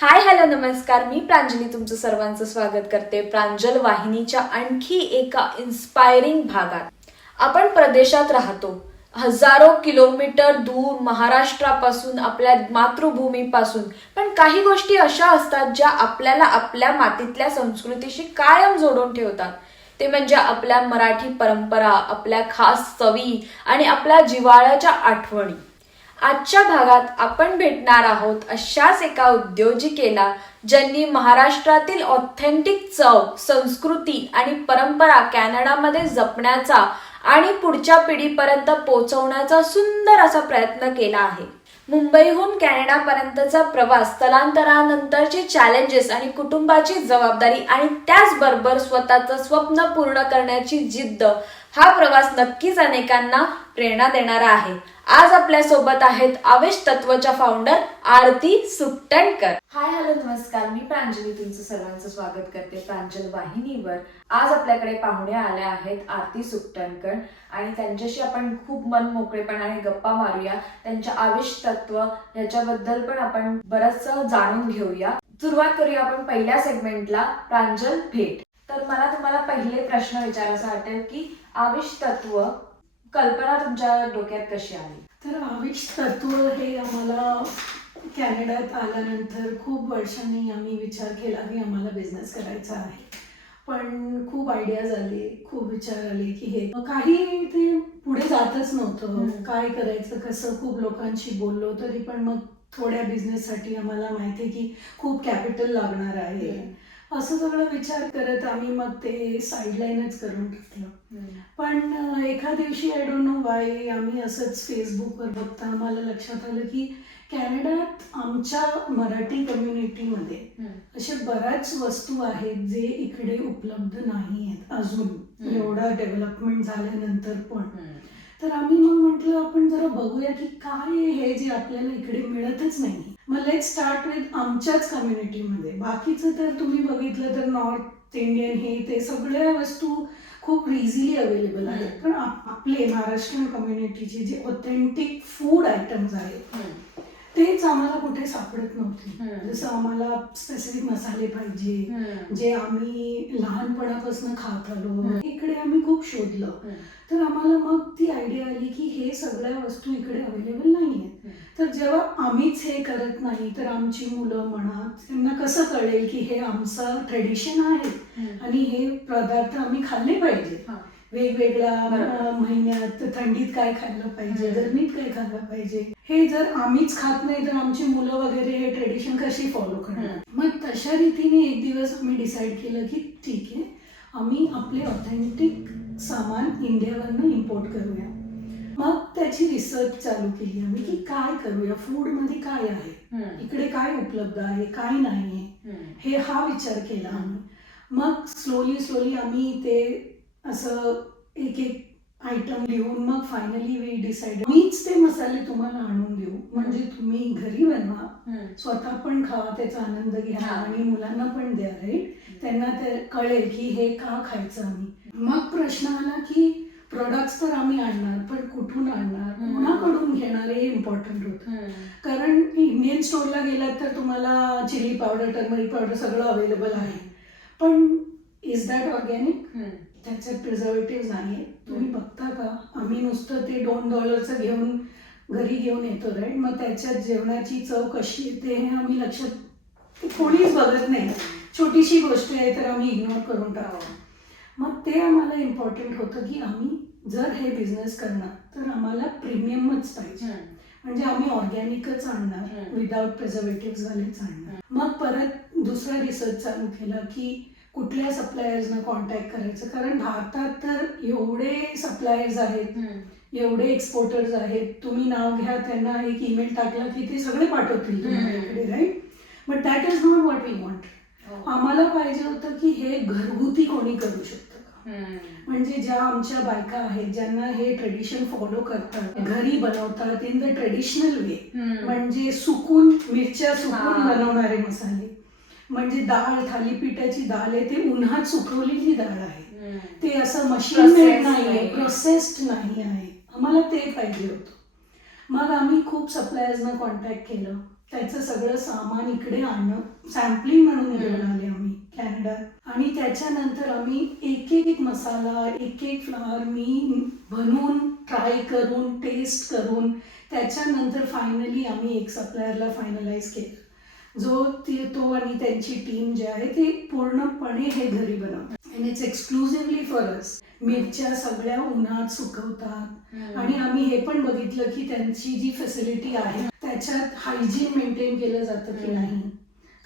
Hi hello नमस्कार. मी प्रांजली तुमचं सर्वांचं स्वागत करते प्रांजल वाहिनीच्या आणखी एका इन्स्पायरिंग भागात. आपण प्रदेशात राहतो, हजारो किलोमीटर दूर महाराष्ट्रापासून, आपल्या मातृभूमीपासून. पण काही गोष्टी अशा असतात ज्या आपल्याला आपल्या मातीतल्या संस्कृतीशी कायम जोडून ठेवतात. ते म्हणजे आपल्या मराठी परंपरा, आपल्या खास चवी आणि आपल्या जिव्हाळ्याच्या आठवणी. आजच्या भागात आपण भेटणार आहोत अशाच एका उद्योजिकेला, ज्यांनी महाराष्ट्रातील ऑथेंटिक चव, संस्कृती आणि परंपरा कॅनडामध्ये जपण्याचा आणि पुढच्या पिढीपर्यंत पोहोचवण्याचा सुंदर असा प्रयत्न केला आहे. मुंबईहून कॅनडापर्यंतचा प्रवास, स्थलांतरानंतरचे चॅलेंजेस आणि कुटुंबाची जबाबदारी आणि त्याचबरोबर स्वतःचं स्वप्न पूर्ण करण्याची जिद्द, हा प्रवास नक्कीच अनेकांना प्रेरणा देणारा आहे. आज आपल्या सोबत आहेत आवेश तत्वच्या फाउंडर आरती सुकटणकर. हाय हॅलो नमस्कार. मी प्रांजली तुमचं सर्वांचं स्वागत करते प्रांजल वाहिनीवर. आज आपल्याकडे पाहुणे आले आहेत आरती सुकटणकर आणि त्यांच्याशी आपण खूप मन मोकळेपणाने गप्पा मारूया. त्यांच्या आवेश तत्व याच्याबद्दल पण आपण बरंचसं जाणून घेऊया. सुरुवात करूया आपण पहिल्या सेगमेंटला, प्रांजल भेट. तर मला तुम्हाला पहिले प्रश्न विचारायचा वाटेल की आवेश तत्व कल्पना तुमच्या डोक्यात कशी आली? तर आवेश तत्व हे आम्हाला कॅनडात आल्यानंतर खूप वर्षांनी आम्ही विचार केला की आम्हाला बिझनेस करायचा आहे. पण खूप आयडियाज आले, खूप विचार आले की हे काही ते पुढे जातच नव्हतं. काय करायचं, कसं. खूप लोकांशी बोललो तरी पण मग थोड्या बिझनेससाठी आम्हाला माहिती आहे की खूप कॅपिटल लागणार आहे. असं सगळं विचार करत आम्ही मग ते साईडलाईनच करून टाकलं. पण एका दिवशी आय डोंट नो वाय आम्ही असंच फेसबुकवर बघता आम्हाला लक्षात आलं की कॅनडात आमच्या मराठी कम्युनिटीमध्ये अशा बऱ्याच वस्तू आहेत जे इकडे उपलब्ध नाही आहेत अजून, एवढा डेव्हलपमेंट झाल्यानंतर पण. तर आम्ही मग म्हटलं आपण जरा बघूया की काय हे जे आपल्याला इकडे मिळतच नाही. मग लेट स्टार्ट विथ आमच्याच कम्युनिटीमध्ये. बाकीचं तर तुम्ही बघितलं तर नॉर्थ इंडियन हे ते सगळ्या वस्तू खूप इझिली अवेलेबल आहेत. पण आपले महाराष्ट्रीयन कम्युनिटीचे जे ऑथेंटिक फूड आयटम्स आहेत तेच आम्हाला कुठे सापडत नव्हते. जसं आम्हाला स्पेसिफिक मसाले पाहिजे, जे आम्ही लहानपणापासून खात आलो, इकडे आम्ही खूप शोधलं. तर आम्हाला मग ती आयडिया आली की हे सगळ्या वस्तू इकडे अवेलेबल नाही आहेत. तर जेव्हा आम्हीच हे करत नाही तर आमची मुलं म्हणा, त्यांना कसं कळेल की हे आमचं ट्रेडिशन आहे आणि हे पदार्थ आम्ही खाल्ले पाहिजे. वेगवेगळ्या महिन्यात थंडीत काय खाल्लं पाहिजे, गरमीत काय खाल्लं पाहिजे, हे जर आम्हीच खात नाही तर आमची मुलं वगैरे हे ट्रेडिशन कशी फॉलो करणार. मग तशा रीतीने एक दिवस आम्ही डिसाईड केलं की ठीक आहे, आम्ही आपले ऑथेंटिक सामान इंडियावरनं इम्पोर्ट करूया. मग त्याची रिसर्च चालू केली आम्ही की काय करूया, फूडमध्ये काय आहे, इकडे काय उपलब्ध आहे, काय नाही हे हा विचार केला आम्ही. मग स्लोली आम्ही ते असं एक एक आयटम लिहून मग फायनली वी डिसाइड मीच ते मसाले तुम्हाला आणून देऊ, म्हणजे तुम्ही घरी बनवा, स्वतः पण खावा, त्याचा आनंद घ्या आणि मुलांना पण द्या. राईट, त्यांना ते कळेल की हे का खायचं आम्ही. मग प्रश्न आला की प्रोडक्ट्स तर आम्ही आणणार, पण कुठून आणणार, कोणाकडून घेणार, हे इम्पॉर्टंट होतं. कारण इंडियन स्टोअरला गेलात तर तुम्हाला चिली पावडर, टर्मरिक पावडर सगळं अवेलेबल आहे. पण इज दॅट ऑर्गॅनिक? त्याच्यात प्रिझर्वेटिव्ह नाही. तुम्ही बघता का, आम्ही नुसतं ते $2 घेऊन घरी घेऊन येतो. राईट, मग त्याच्यात जेवणाची चव कशी येते हे आम्ही लक्षात कोणीच बघत नाही. छोटीशी गोष्ट आहे तर आम्ही इग्नोर करून टाकतो. मग ते आम्हाला इम्पॉर्टंट होतं की आम्ही जर हे बिझनेस करणार तर आम्हाला प्रीमियमच पाहिजे, म्हणजे आम्ही ऑर्गॅनिकच आणणार, विदाउट प्रिझर्वेटिव्ह वालेच आणणार. मग परत दुसरा रिसर्च चालू केला की कुठल्या सप्लायर्सना कॉन्टॅक्ट करायचं, कारण भारतात तर एवढे सप्लायर्स आहेत, एवढे एक्सपोर्टर्स आहेत. तुम्ही नाव घ्या, त्यांना एक ईमेल टाकला की ते सगळे पाठवतील तुम्हाला. Right, but that is not what we want. आम्हाला पाहिजे होतं की हे घरगुती कोणी करू शकतं का, म्हणजे ज्या आमच्या बायका आहेत ज्यांना हे ट्रेडिशन फॉलो करतात, घरी बनवतात इन द ट्रेडिशनल वे, म्हणजे सुकून मिरच्या सुकून बनवणारे मसाले, म्हणजे डाळ, थालीपीठाची डाळ आहे ते उन्हात सुकवलेली डाळ आहे, ते असं मशीन मेड नाही आहे, प्रोसेस्ड नाही आहे. आम्हाला ते पाहिजे होतं. मग आम्ही खूप सप्लायर्सना कॉन्टॅक्ट केलं त्याचं सगळं सामान इकडे आणणं, सॅम्पलिंग म्हणून घेऊन आले आम्ही कॅनडात. आणि त्याच्यानंतर आम्ही एक एक मसाला, एक एक फ्लावर मी बनवून, ट्राय करून, टेस्ट करून, त्याच्यानंतर फायनली आम्ही एक सप्लायरला फायनलाइज केलं, जो तो आणि त्यांची टीम जे आहे ते पूर्णपणे हे घरी बनवतात. And it's exclusively for us. मिरच्या सगळ्या उन्हात सुकवतात. आणि आम्ही हे पण बघितलं की त्यांची जी फॅसिलिटी आहे त्याच्यात हायजीन मेंटेन केलं जातं की नाही.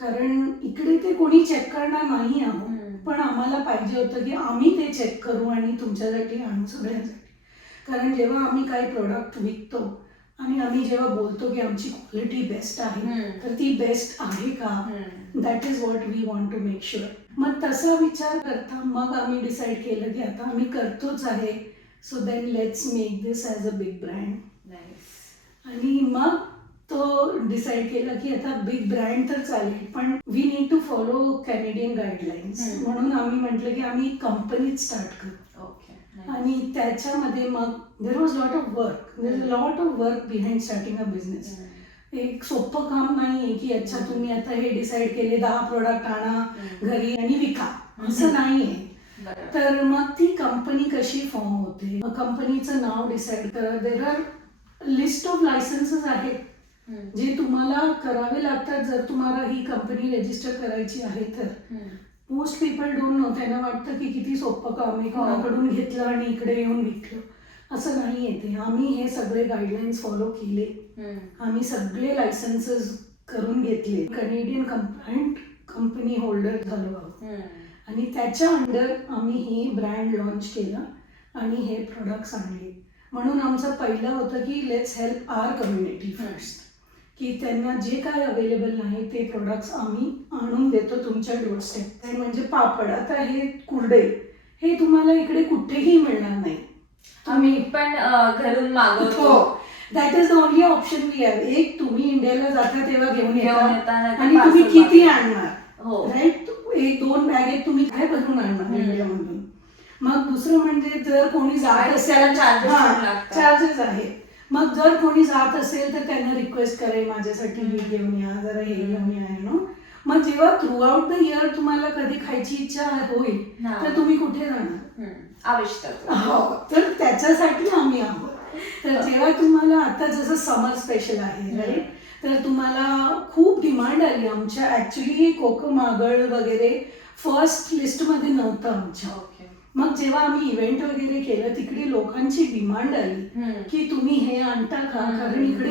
कारण इकडे ते कोणी चेक करणार नाही आहोत, पण आम्हाला पाहिजे होतं की आम्ही ते चेक करू आणि तुमच्यासाठी आणू सगळ्यांसाठी. कारण जेव्हा आम्ही काही प्रोडक्ट विकतो आणि आम्ही जेव्हा बोलतो की आमची क्वालिटी बेस्ट आहे, तर ती बेस्ट आहे का, that is what we want to make sure. मग तसा विचार करता मग आम्ही डिसाईड केलं की आता आम्ही करतोच आहे, so then let's make this as a big brand. आणि मग तो डिसाईड केला की आता बिग ब्रँड तर चालेल, पण we need to follow Canadian guidelines. म्हणून आम्ही म्हटलं की आम्ही कंपनीत स्टार्ट करू. आणि त्याच्यामध्ये मग there was lot of work, there is lot of work behind starting a business. एक सोपं काम नाहीये की अच्छा तुम्ही आता हे डिसाईड केले 10 प्रोडक्ट आणा घरी आणि विका, असं नाहीये. तर मग ती कंपनी कशी फॉर्म होते, कंपनीचं नाव डिसाईड करा. There our list of licences आहेत जे तुम्हाला करावे लागतात जर तुम्हाला ही कंपनी रजिस्टर करायची आहे तर. Most people don't know. त्यांना वाटतं की किती सोपं काम आहे, कोणाकडून घेतलं आणि इकडे येऊन विकलं, असं नाही येते. आम्ही हे सगळे गाईडलाईन्स फॉलो केले. आम्ही सगळे लायसन्सेस करून घेतले, कॅनेडियन कंप्लायंट कंपनी होल्डर झालो आहोत. आणि त्याच्या अंडर आम्ही हे ब्रँड लॉन्च केलं आणि हे प्रोडक्ट्स आणले. म्हणून आमचं पहिलं होतं की let's help our community first, की त्यांना जे काय अवेलेबल नाही ते प्रोडक्ट्स आम्ही आणून देतो तुमच्या डोरस्टेप. म्हणजे पापड, आता हे कुरडे, हे तुम्हाला इकडे कुठेही मिळणार नाही. आम्ही पण घरून मागवतो. That is the only option we have. एक तुम्ही इंडियाला जाता तेव्हा घेऊन येता आणि parcel तुम्ही किती मागवतो. आणणार, राईट. एक 2 बॅगेत तुम्ही काय भरून आणणार इंडियामधून. मग दुसरं म्हणजे जर कोणी जात असेल, चार्जेस आहेत. मग जर कोणी जात असेल तर त्यांना रिक्वेस्ट करेल माझ्यासाठी हे घेऊन या, जरा हे घेऊन या, नो. मग जेव्हा थ्रू आउट द इयर तुम्हाला कधी खायची इच्छा होईल तर तुम्ही कुठे जाणार, आवश्यक. हो, तर त्याच्यासाठी आम्ही आहोत. तर जेव्हा तुम्हाला आता जसं समर स्पेशल आहे, राईट, तर तुम्हाला खूप डिमांड आली आमच्या. ऍक्च्युली कोकम आगळ वगैरे फर्स्ट लिस्टमध्ये नव्हतं आमच्या. मग जेव्हा आम्ही इव्हेंट वगैरे केलं तिकडे लोकांची डिमांड आली की तुम्ही हे आणता का, कारण इकडे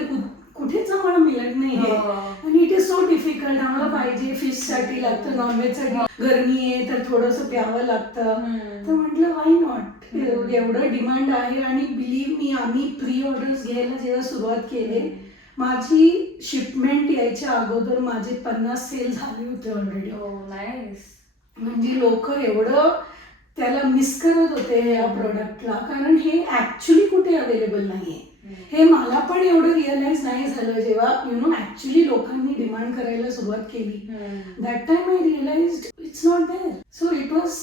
कुठेच आम्हाला मिळत नाही हे, आणि इट इज सो डिफिकल्ट. आम्हाला पाहिजे, फिश साठी लागतं, नॉनव्हेज साठी गरमी आहे तर थोडंसं प्यावं लागतं. तर म्हटलं वाय नॉट, एवढं डिमांड आहे. आणि बिलीव्ह मी, आम्ही प्री ऑर्डर्स घ्यायला जेव्हा सुरुवात केली, माझी शिपमेंट यायच्या अगोदर माझे 50 सेल झाले होते ऑलरेडी. म्हणजे लोक एवढं त्याला मिस करत होते या प्रोडक्टला, कारण हे ऍक्च्युली कुठे अवेलेबल नाहीये. हे मला पण एवढं रिअलाइज नाही झालं जेव्हा ऍक्च्युली लोकांनी डिमांड करायला सुरुवात केली. That time I realized it's not there. So it was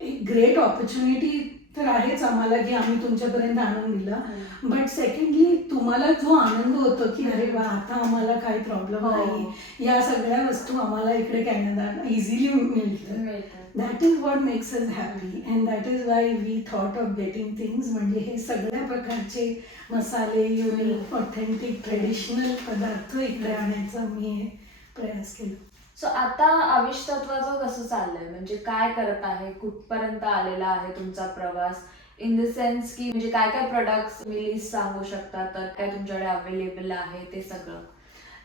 एक ग्रेट ऑपॉर्च्युनिटी तर आहेच आम्हाला की आम्ही तुमच्यापर्यंत आणून दिला. बट सेकंडली तुम्हाला जो आनंद होतो की अरे वा, आता आम्हाला काही प्रॉब्लेम नाही, या सगळ्या वस्तू आम्हाला इकडे कॅनडात इझिली मिळतात. That is what makes us happy. And that is why we thought of getting things. म्हणजे हे सगळ्या प्रकारचे मसाले, युनिक, ऑथेंटिक, ट्रेडिशनल पदार्थ इकडे आणायचा मी प्रयास केला. सो आता आविष तत्वाचं कसं चाललंय, म्हणजे काय करत आहे, कुठपर्यंत आलेला आहे तुमचा प्रवास, इन द सेन्स की म्हणजे काय काय प्रोडक्ट्स मी लिस्ट सांगू शकता, तर काय तुमच्याकडे अवेलेबल आहे ते सगळं.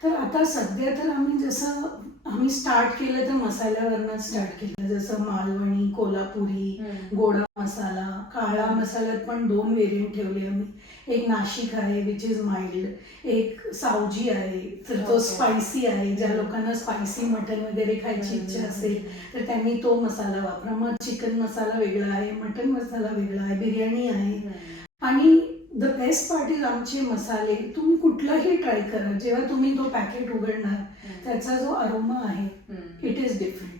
तर आता सध्या तर आम्ही स्टार्ट केलं तर मसाल्यावरनं स्टार्ट केलं, जसं मालवणी, कोल्हापुरी, गोडा मसाला, काळा मसाल्यात पण 2 व्हेरियंट ठेवले आम्ही. एक नाशिक आहे विच इज माइल्ड, एक सावजी आहे तर तो स्पायसी आहे. ज्या लोकांना स्पायसी मटन वगैरे खायची इच्छा असेल तर त्यांनी तो मसाला वापरा. मग चिकन मसाला वेगळा आहे, मटन मसाला वेगळा आहे, बिर्याणी आहे. आणि द बेस्ट पार्ट इज आमचे मसाले तुम्ही कुठलाही ट्राय करा, जेव्हा तुम्ही तो पॅकेट उघडणार त्याचा जो अरोमा आहे इट इज डिफरंट.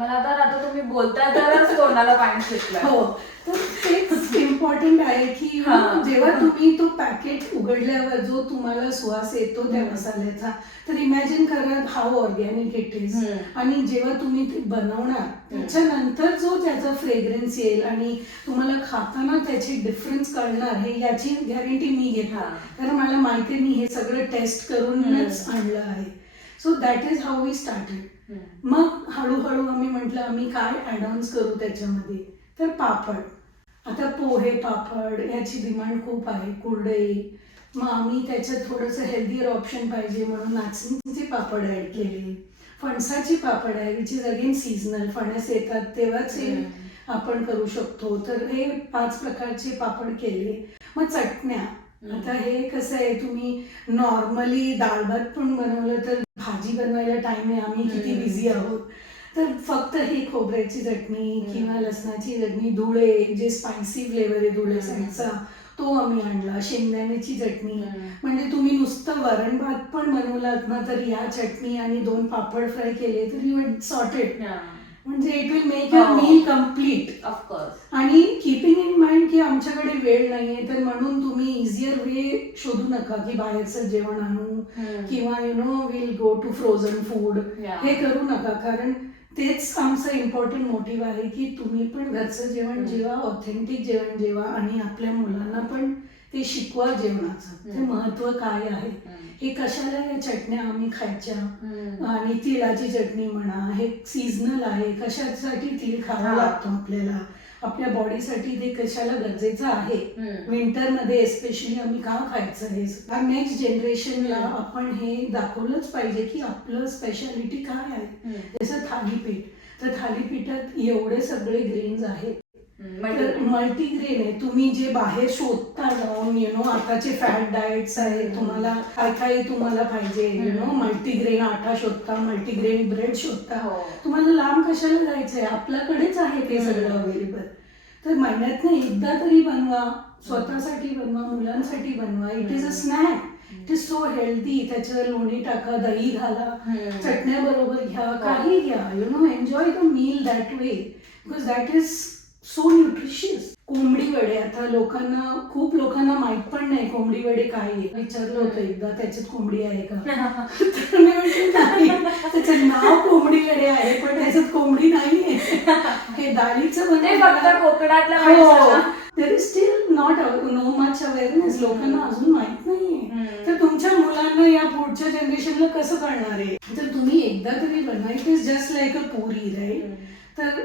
मला आता तुम्ही बोलताय तरच तोंडाला पाणी सुटलं. हो, तर तेच इम्पॉर्टंट आहे की हा. जेव्हा तुम्ही तो पॅकेट उघडल्यावर जो तुम्हाला सुवास येतो त्या मसाल्याचा, तर इमॅजिन करा हाऊ ऑर्गॅनिक इट इज. आणि जेव्हा तुम्ही ते बनवणार त्याच्यानंतर जो त्याचा फ्रेग्रन्स येईल आणि तुम्हाला खाताना त्याची डिफरन्स कळणार, हे याची गॅरंटी मी घेणार, कारण मला माहिती आहे मी हे सगळं टेस्ट करूनच आणलं आहे. So that is how we started. मग हळूहळू आम्ही म्हटलं आम्ही काय ॲड ऑन्स करू त्याच्यामध्ये, तर पापड. आता पोहे पापड याची डिमांड खूप आहे, कुरडई. मग आम्ही त्याच्यात थोडंसं हेल्दियर ऑप्शन पाहिजे म्हणून नाचणीचे पापड ॲड केले. फणसाची पापड आहे विच इज अगेन सीझनल, फणस येतात तेव्हाच हे आपण करू शकतो. तर हे 5 प्रकारचे पापड केले. मग चटण्या. आता हे कसं आहे, तुम्ही नॉर्मली डाळ भात पण बनवलं तर भाजी बनवायला टाइम आहे, आम्ही किती बिझी आहोत, तर फक्त ही खोबऱ्याची चटणी किंवा लसणाची चटणी, धुळे जे स्पायसी फ्लेवर आहे धुळे साईडचा तो आम्ही आणला, शेंगदाण्याची चटणी. म्हणजे तुम्ही नुसतं वरण भात पण बनवलात ना तर या चटणी आणि 2 पापड फ्राय केले तर यू आर सॉर्टेड. म्हणजे it will make your meal complete. Of course. आणि कीपिंग इन माइंड की आमच्याकडे वेळ नाहीये, तर म्हणून तुम्ही इझियर वे शोधू नका की बाहेरचं जेवण आणू किंवा will go to frozen food. हे करू नका, कारण तेच आमचं इम्पॉर्टंट मोटिव्ह आहे की तुम्ही पण घरचं जेवण जेवा, ऑथेंटिक जेवण जेवा आणि आपल्या मुलांना पण ते शिकवा जेवणाचं, ते महत्व काय आहे. हे कशाला या चटण्या आम्ही खायच्या, आणि तिळाची चटणी म्हणा, हे सीझनल आहे, कशासाठी तीळ खावा लागतो आपल्याला, आपल्या बॉडीसाठी ते कशाला गरजेचं आहे, विंटरमध्ये एस्पेशली आम्ही का खायचं. हे नेक्स्ट जनरेशनला आपण हे दाखवलंच पाहिजे की आपलं स्पेशालिटी काय आहे. जसं थालीपीठ, तर थालीपीठात एवढे सगळे ग्रेन्स आहेत, मल्टीग्रेन आहे. तुम्ही जे बाहेर शोधता जाऊन आताचे फॅट डाएट्स आहे, तुम्हाला काय काय तुम्हाला पाहिजे, मल्टीग्रेन आटा शोधता, मल्टीग्रेन ब्रेड शोधता, तुम्हाला लांब कशाला जायचंय, आपल्याकडेच आहे ते सगळं अवेलेबल. तर महिन्यातनं एकदा तरी बनवा, स्वतःसाठी बनवा, मुलांसाठी बनवा. It is a snack, it is so healthy. त्याच्यावर लोणी टाका, दही घाला, चटण्या बरोबर घ्या, काही घ्या, enjoy the meal that way, because that is so nutritious. कोंबडी वडे, आता खूप लोकांना माहित पण नाही कोंबडी वडे काय आहे. विचारलं होतं एकदा त्याच्यात कोंबडी आहे का, तर मी म्हटलं नाही, त्याचं नाव कोंबडी वडे आहे पण त्याच्यात कोंबडी नाहीये. हे डाळीचं फक्त कोकणातल्या there is still no much awareness. लोकांना अजून माहित नाहीये. तर तुमच्या मुलांना या पुढच्या जनरेशनला कसं कळणार आहे. तर तुम्ही एकदा तरी बनवा. It is just like a puri, right. तर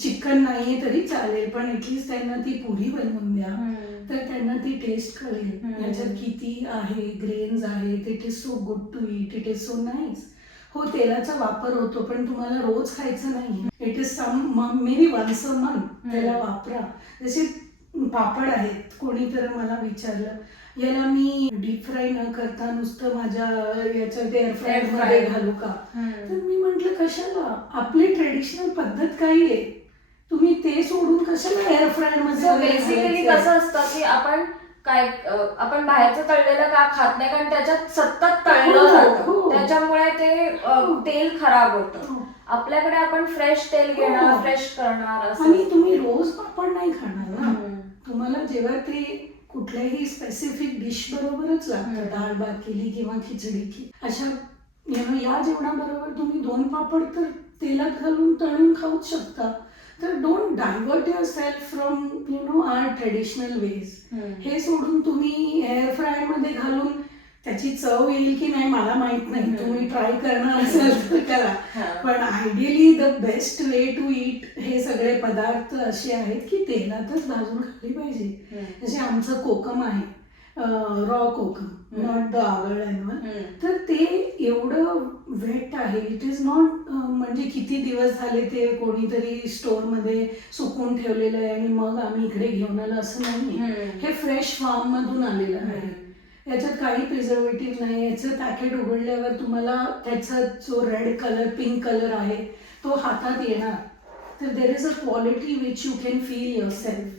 चिकन नाहीये तरी चालेल, पण ऍटलीस्ट त्यांना ती पुरी बनवून द्या, तर त्यांना ती टेस्ट कळेल याच्यात किती आहे, ग्रेन्स आहेत. It is so good to eat, it is so nice. हो, तेलाचा वापर होतो पण तुम्हाला रोज खायचं नाही. It is may be once a month त्याला वापरा. जसे पापड आहेत, कोणी तर मला विचारलं याला मी डीप फ्राय न करता नुसतं माझ्या याच्यात एअर फ्राय मध्ये घालू का, तर मी म्हंटल कशाला, आपली ट्रेडिशनल पद्धत काय आहे, तुम्ही ते सोडून कशाला एअर फ्राय मध्ये. बेसिकली कसं असतं की आपण बाहेरचं तळलेलं का खात नाही, कारण त्याच्यात सतत तळलं जातं, त्याच्यामुळे ते तेल खराब होतं. आपल्याकडे आपण फ्रेश तेल घेणार, फ्रेश करणार. आणि तुम्ही रोज पापड नाही खाणार ना, तुम्हाला जेव्हा ते कुठल्याही स्पेसिफिक डिश बरोबरच लागतं, डाळ भात केली किंवा खिचडी की अशा या जेवणाबरोबर तुम्ही 2 पापड तर तेलात घालून तळून खाऊच शकता. तर don't divert yourself from our traditional ways. हे सोडून तुम्ही एअर फ्राय मध्ये घालून त्याची चव येईल की नाही मला माहित नाही, तुम्ही ट्राय करणार असाल तर करा. पण ideally the best way to eat हे सगळे पदार्थ असे आहेत की तेलातच भाजून खाल्ली पाहिजे. जसे आमचं कोकम आहे, रॉ कोकम, नॉट द आगळ, तर ते एवढं वेट आहे. इट इज नॉट म्हणजे किती दिवस झाले ते कोणीतरी स्टोर मध्ये सुकून ठेवलेलं आहे आणि मग आम्ही इकडे घेऊन आलं असं नाही. हे फ्रेश फार्म मधून आलेलं आहे, याच्यात काही प्रिझर्वेटिव्ह नाही. याचं पॅकेट उघडल्यावर तुम्हाला त्याचा जो रेड कलर, पिंक कलर आहे तो हातात येणार. तर there is a quality which you can feel yourself.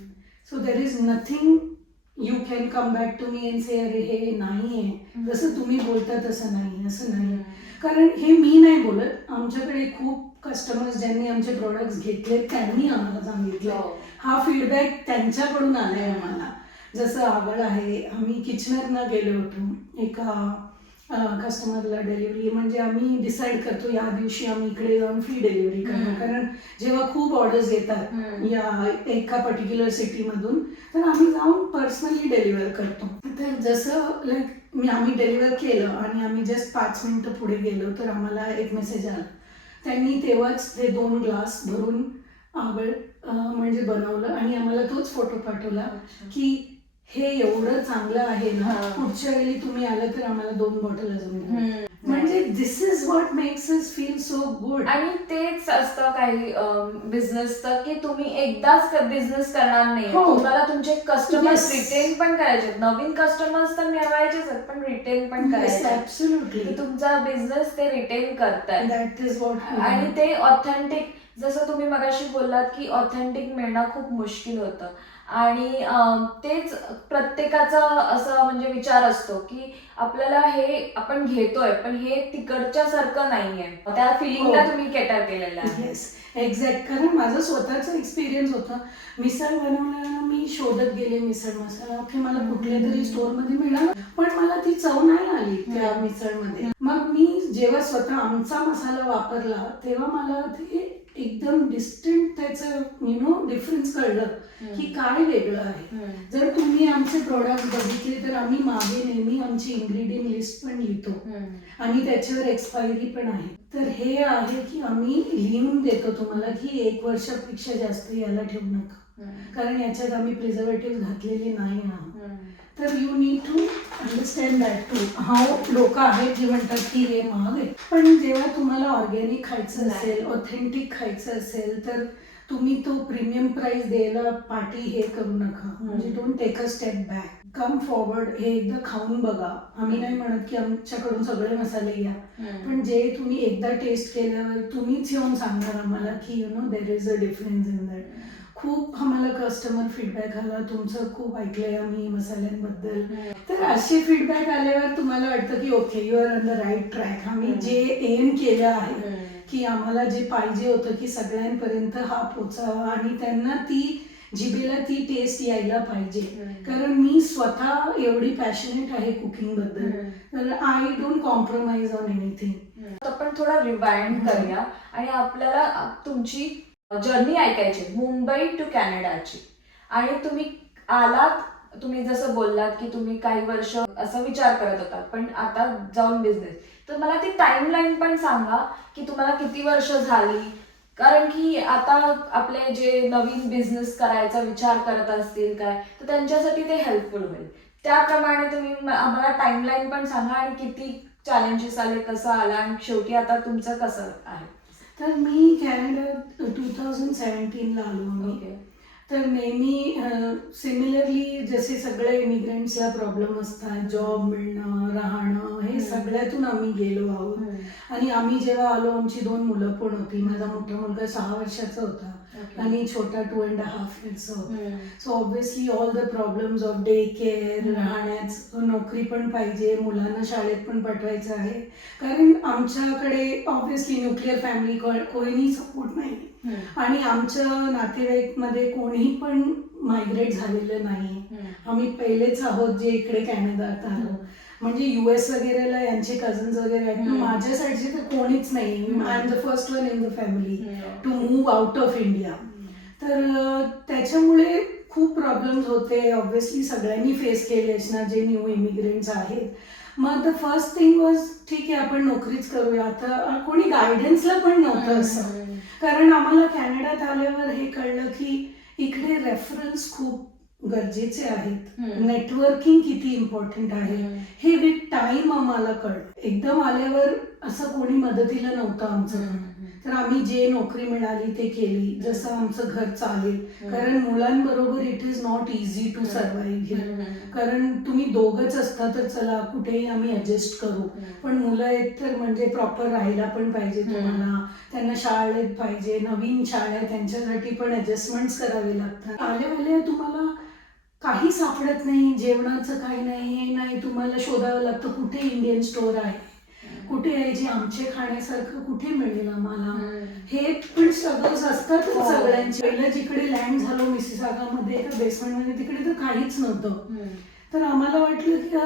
So there is nothing you can come back to me and say अरे हे नाही आहे, जसं तुम्ही बोलता तसं नाही, असं नाही. कारण हे मी नाही बोलत, आमच्याकडे खूप कस्टमर्स ज्यांनी आमचे प्रोडक्ट्स घेतले त्यांनी आम्हाला सांगितलं, हा फीडबॅक त्यांच्याकडून आलाय आम्हाला. जसं आवड आहे, आम्ही किचनरनं गेलो होतो एका कस्टमरला डिलिव्हरी, म्हणजे आम्ही डिसाईड करतो या दिवशी आम्ही इकडे जाऊन फ्री डिलिव्हरी करणार, कारण जेव्हा खूप ऑर्डर्स येतात या एका पर्टिक्युलर सिटीमधून, तर आम्ही जाऊन पर्सनली डिलिव्हर करतो. तर जसं लाईक आम्ही डिलिव्हर केलं आणि आम्ही जस्ट 5 मिनिटं पुढे गेलो तर आम्हाला एक मेसेज आला. त्यांनी तेव्हाच ते 2 ग्लास भरून आवड म्हणजे बनवलं आणि आम्हाला तोच फोटो पाठवला की हे एवढं चांगलं आहे ना, पुढच्या वेळी तुम्ही आलं तर आम्हाला 2 बॉटल अजून द्या. म्हणजे this is what makes us feel so good. आणि तेच असतं काही बिझनेसचं की तुम्ही एकदाच बिझनेस करणार नाही, तुम्हाला तुमचे कस्टमर्स रिटेन पण करायचे, नवीन कस्टमर्स तर मिळवायचेच आहेत पण रिटेन पण करायचे. ऍब्सोल्युटली तुमचा बिझनेस ते रिटेन करताय. That is what. आणि ते ऑथेंटिक, जसं तुम्ही मगाशी बोललात की ऑथेंटिक मिळणं खूप मुश्किल होतं आणि तेच प्रत्येकाचा असा म्हणजे विचार असतो की आपल्याला हे आपण घेतोय पण हे तिकडच्या सारखं नाहीये, त्या फिलिंगला तुम्ही केटर केलेलं आहे. Yes exact. कारण माझा स्वतःचा एक्सपिरियन्स होता. मिसळ बनवल्यानं मी शोधत गेले मिसळ मसाला, ओके मला कुठल्या तरी स्टोअरमध्ये मिळाला पण मला ती चव नाही आली त्या मिसळमध्ये. मग मी जेव्हा स्वतः आमचा मसाला वापरला तेव्हा मला ते एकदम डिस्टिंक्ट त्याचं डिफरन्स कळलं की काय वेगळं आहे. जर तुम्ही आमचे प्रोडक्ट बघितले तर आम्ही मागे नेहमी आमची इन्ग्रेडियंट लिस्ट पण लिहितो आणि त्याच्यावर एक्सपायरी पण आहे. तर हे आहे की आम्ही लिहून देतो तुम्हाला की 1 वर्षापेक्षा जास्त याला ठेवू नका, कारण याच्यात आम्ही प्रिझर्वेटिव्ह घातलेले नाही आहोत. तर you need to understand that too. How लोक आहेत जे म्हणतात की हे महाग आहे, पण जेव्हा तुम्हाला ऑर्गॅनिक खायचं असेल, ऑथेंटिक खायचं असेल तर तुम्ही तो प्रीमियम प्राइस द्यायला पाठी हे करू नका. म्हणजे don't take a step back, come forward. हे एकदा खाऊन बघा. आम्ही नाही म्हणत की आमच्याकडून सगळे मसाले घ्या, पण जे तुम्ही एकदा टेस्ट केल्यावर तुम्हीच येऊन सांगणार आम्हाला की देर is a difference in that. खूप आम्हाला कस्टमर फीडबॅक आला, तुमचं खूप ऐकलंय आम्ही मसाल्यांबद्दल. तर असे फीडबॅक आल्यावर तुम्हाला वाटतं की okay you are on the right track. आम्ही जे एम केलं आहे की आम्हाला जे पाहिजे होतं की सगळ्यांपर्यंत हा पोचावा आणि त्यांना ती जिभेला ती टेस्ट यायला पाहिजे. कारण मी स्वतः एवढी पॅशनेट आहे कुकिंग बद्दल, तर I don't compromise on anything. आपण थोडा रिवाइंड करूया आणि आपल्याला तुमची जर्नी ऐकायची मुंबई टू कॅनडाची. आणि तुम्ही आलात, तुम्ही जसं बोललात की तुम्ही काही वर्ष असा विचार करत होता पण आता जाऊन बिझनेस, तर मला ती टाइमलाईन पण सांगा की तुम्हाला किती वर्ष झाली, कारण की आता आपले जे नवीन बिझनेस करायचा विचार करत असतील काय तर त्यांच्यासाठी ते हेल्पफुल होईल. त्याप्रमाणे तुम्ही आम्हाला टाइमलाईन पण सांगा आणि किती चॅलेंजेस आले, कसं आला आणि शेवटी आता तुमचं कसं आहे. तर मी कॅनडा 2017ला आलो मी. तर नेहमी सिमिलरली जसे सगळे इमिग्रंट्सला प्रॉब्लेम असतात, जॉब मिळणं, राहणं, हे सगळ्यातून आम्ही गेलो आहोत. आणि आम्ही जेव्हा आलो आमची 2 मुलं पण होती. माझा मोठा मुलगा 6 वर्षाचा होता आणि छोटा 2.5 इयर्सचा होता. So obviously all the problems of day care, राहण्याचं, नोकरी पण पाहिजे, मुलांना शाळेत पण पाठवायचं आहे. कारण आमच्याकडे ऑब्व्हियसली न्यूक्लिअर फॅमिली, कोणी सपोर्ट नाही आणि आमच्या नातेवाईकमध्ये कोणी पण मायग्रेट झालेलं नाही. आम्ही पहिलेच आहोत जे इकडे कॅनडात आलो. म्हणजे US वगैरेला यांचे कझन्स वगैरे आहेत, माझ्या साईडचे तर कोणीच नाही. I am the first one in the family to move out of India. तर त्याच्यामुळे खूप प्रॉब्लेम्स होते. ऑब्व्हियसली सगळ्यांनी फेस केले असणार जे न्यू इमिग्रंट्स आहेत. मग द फर्स्ट थिंग वॉज ठीक आहे आपण नोकरीच करूया. आता कोणी गायडन्सला पण नव्हतं असं, कारण आम्हाला कॅनडात आल्यावर हे कळलं की इकडे रेफरन्स खूप गरजेचे आहेत, नेटवर्किंग किती इम्पॉर्टंट आहे हे विथ टाइम आम्हाला कळलं. एकदम आल्यावर असं कोणी मदतीला नव्हतं आमचं. तर आम्ही जे नोकरी मिळाली ते केली, जसं आमचं घर चालेल. कारण मुलांबरोबर it is not easy to survive here. कारण तुम्ही दोघंच असता तर चला कुठेही आम्ही ऍडजस्ट करू, पण मुलं आहेत तर म्हणजे प्रॉपर राहायला पण पाहिजे तुम्हाला, त्यांना शाळेत पाहिजे, नवीन शाळा त्यांच्यासाठी पण ऍडजस्टमेंट्स करावे लागतात. आले तुम्हाला काही सापडत नाही, जेवणाचं काही नाही, हे नाही, तुम्हाला शोधावं लागतं कुठे इंडियन स्टोअर आहे. कुठे आहे जे आमचे खाण्यासारखं कुठे मिळेल आम्हाला, हे पण स्ट्रगल्स असतात हो. सगळ्यांचे. पहिलं जिकडे लँड झालो मिसिसागामध्ये एका बेसमेंटमध्ये, तिकडे तर काहीच नव्हतं. तर आम्हाला वाटलं की